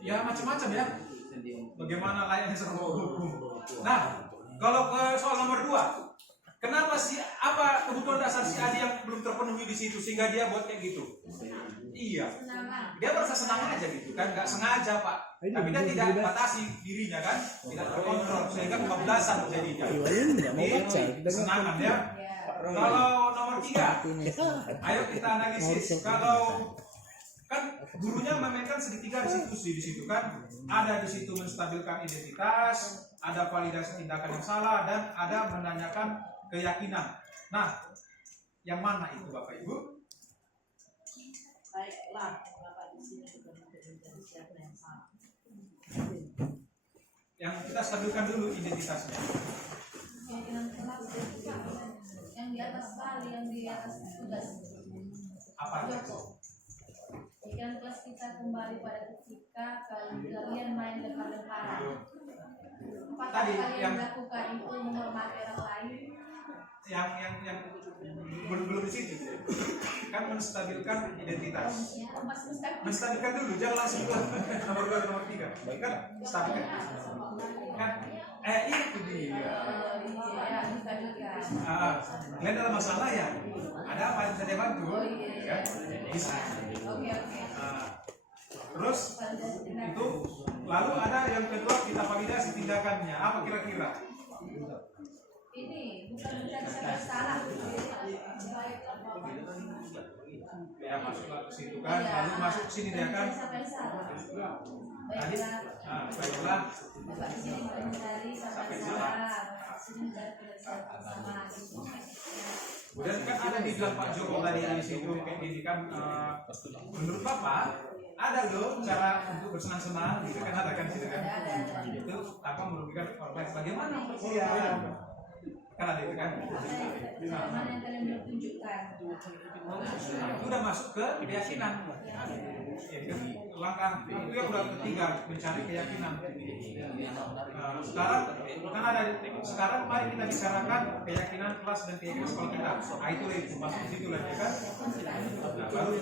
ya macam-macam ya. Bagaimana layaknya seorang hukum? Nah, kalau ke soal nomor 2. Kenapa apa kebutuhan dasar si Adi yang belum terpenuhi di situ sehingga dia buat kayak gitu? Iya, dia merasa senang aja gitu kan, nggak sengaja Pak. Tapi dia tidak batasi dirinya kan, tidak terkontrol sehingga kebablasan jadinya. Ini kesenangan ya. Kalau nomor 3 tiga. Ayo kita analisis. Kalau kan gurunya memainkan segitiga restitusi di situ kan, ada di situ menstabilkan identitas, ada validasi tindakan yang salah, dan ada menanyakan keyakinan. Nah, yang mana itu Bapak Ibu? Baiklah, Bapak di sini juga menjadi siapa yang salah. Yang kita stabilkan dulu identitasnya. Yang di atas kali, yang di atas tugas. Apa itu? Pikiran kelas kita kembali pada ketika kalian main lempar-lemparan. Apakah Tadi kalian yang- melakukan itu menghormati orang lain? Yang belum di situ kan menstabilkan identitas. Ya, Mas Mustaq. Menstabilkan dulu, jangan langsung ke nomor 2 nomor 3. Kan stabilkan. Kan itu dia. Iya, bisa juga. Kalian dalam masalah ya? Ada apa yang bisa dia bantu? Ya, bisa. Oke. Terus itu lalu ada yang kedua, kita validasi tindakannya. Apa kira-kira? Ini bukan mencari siapa yang salah. Ya masuklah ke situ kan, lalu masuk ke sini dia kan. Siapa yang salah? Tadi, baiklah. Bapak di sini mencari siapa yang salah. Bapak di sini mencari sama. Kemudian kan ada di bilang Pak Joko tadi di situ kayak gini kan, menurut Bapak ada loh cara untuk bersenang-senang gitu kan, ada kan situ kan, itu tanpa merugikan orang lain. Bagaimana kan ada itu kan. Mana yang kalian tunjukkan? Itu udah masuk ke keyakinan. Ya, kan langkah itu yang udah ketiga, mencari keyakinan. Sekarang kan ada, sekarang mari kita bicarakan keyakinan kelas dan keyakinan sekolah kita. Nah itu masuk di situ lagi kan. Nah baru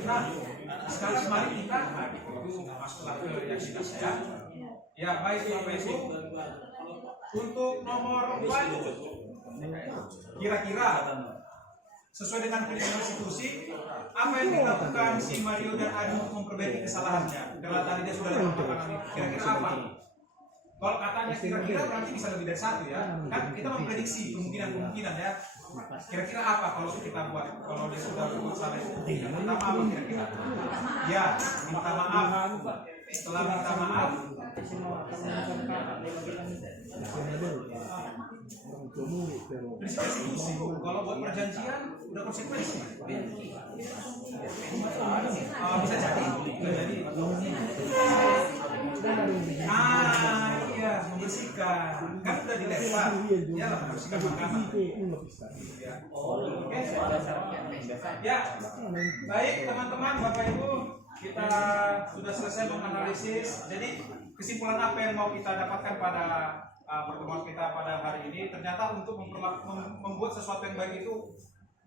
sekarang mari kita itu masuklah ke keyakinan ya. Ya baik Bapak Ibu. Untuk nomor 2 kira-kira sesuai dengan prinsip institusi, apa yang dilakukan si Mario dan Adi untuk memperbaiki kesalahannya? Karena tadi dia sudah dapat makanan itu, kira-kira apa? Kalau katanya kira-kira berarti bisa lebih dari satu ya. Kan kita memprediksi kemungkinan ya. Kira-kira apa kalau kita buat? Kalau dia sudah berbuat salah itu, yang pertama apa kira-kira? Ya, minta maaf. Setelah minta maaf, prinsip institusi. Kalau buat perjanjian udah konsekuensi. Bisa jadi. Iya, membersihkan. Kan udah dilempar. Ya lah, membersihkan makanan. Oke. Ya, baik teman-teman, Bapak Ibu, kita sudah selesai menganalisis. Jadi kesimpulan apa yang mau kita dapatkan pada pertemuan kita pada hari ini? Ternyata untuk membuat sesuatu yang baik itu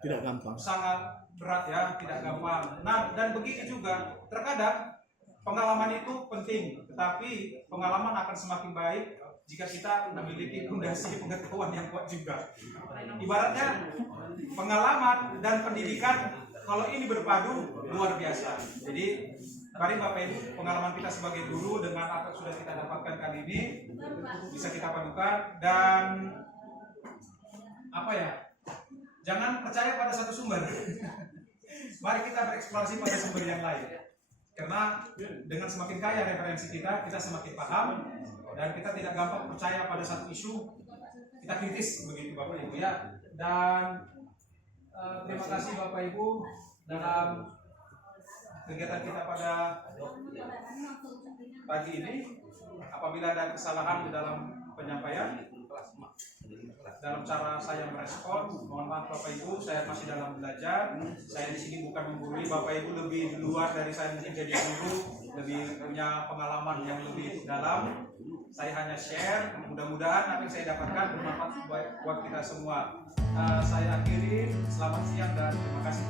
Tidak gampang. sangat berat ya, tidak gampang. Nah, dan begitu juga terkadang pengalaman itu penting, tetapi pengalaman akan semakin baik jika kita memiliki fondasi pengetahuan yang kuat juga. Ibaratnya pengalaman dan pendidikan kalau ini berpadu luar biasa. Jadi mari Bapak Ibu, pengalaman kita sebagai guru dengan apa yang sudah kita dapatkan kali ini bisa kita padukan, dan apa ya, jangan percaya pada satu sumber. Mari kita bereksplorasi pada sumber yang lain. Karena dengan semakin kaya referensi kita semakin paham, dan kita tidak gampang percaya pada satu isu. Kita kritis begitu Bapak Ibu ya. Dan terima kasih Bapak Ibu dalam kegiatan kita pada pagi ini. Apabila ada kesalahan di dalam penyampaian, dalam cara saya merespon, mohon maaf Bapak Ibu, saya masih dalam belajar. Saya di sini bukan menggurui, Bapak Ibu lebih luar dari saya mungkin jadi guru, lebih punya pengalaman yang lebih dalam. Saya hanya share, mudah-mudahan apa yang saya dapatkan bermanfaat buat kita semua. Saya akhiri, selamat siang dan terima kasih.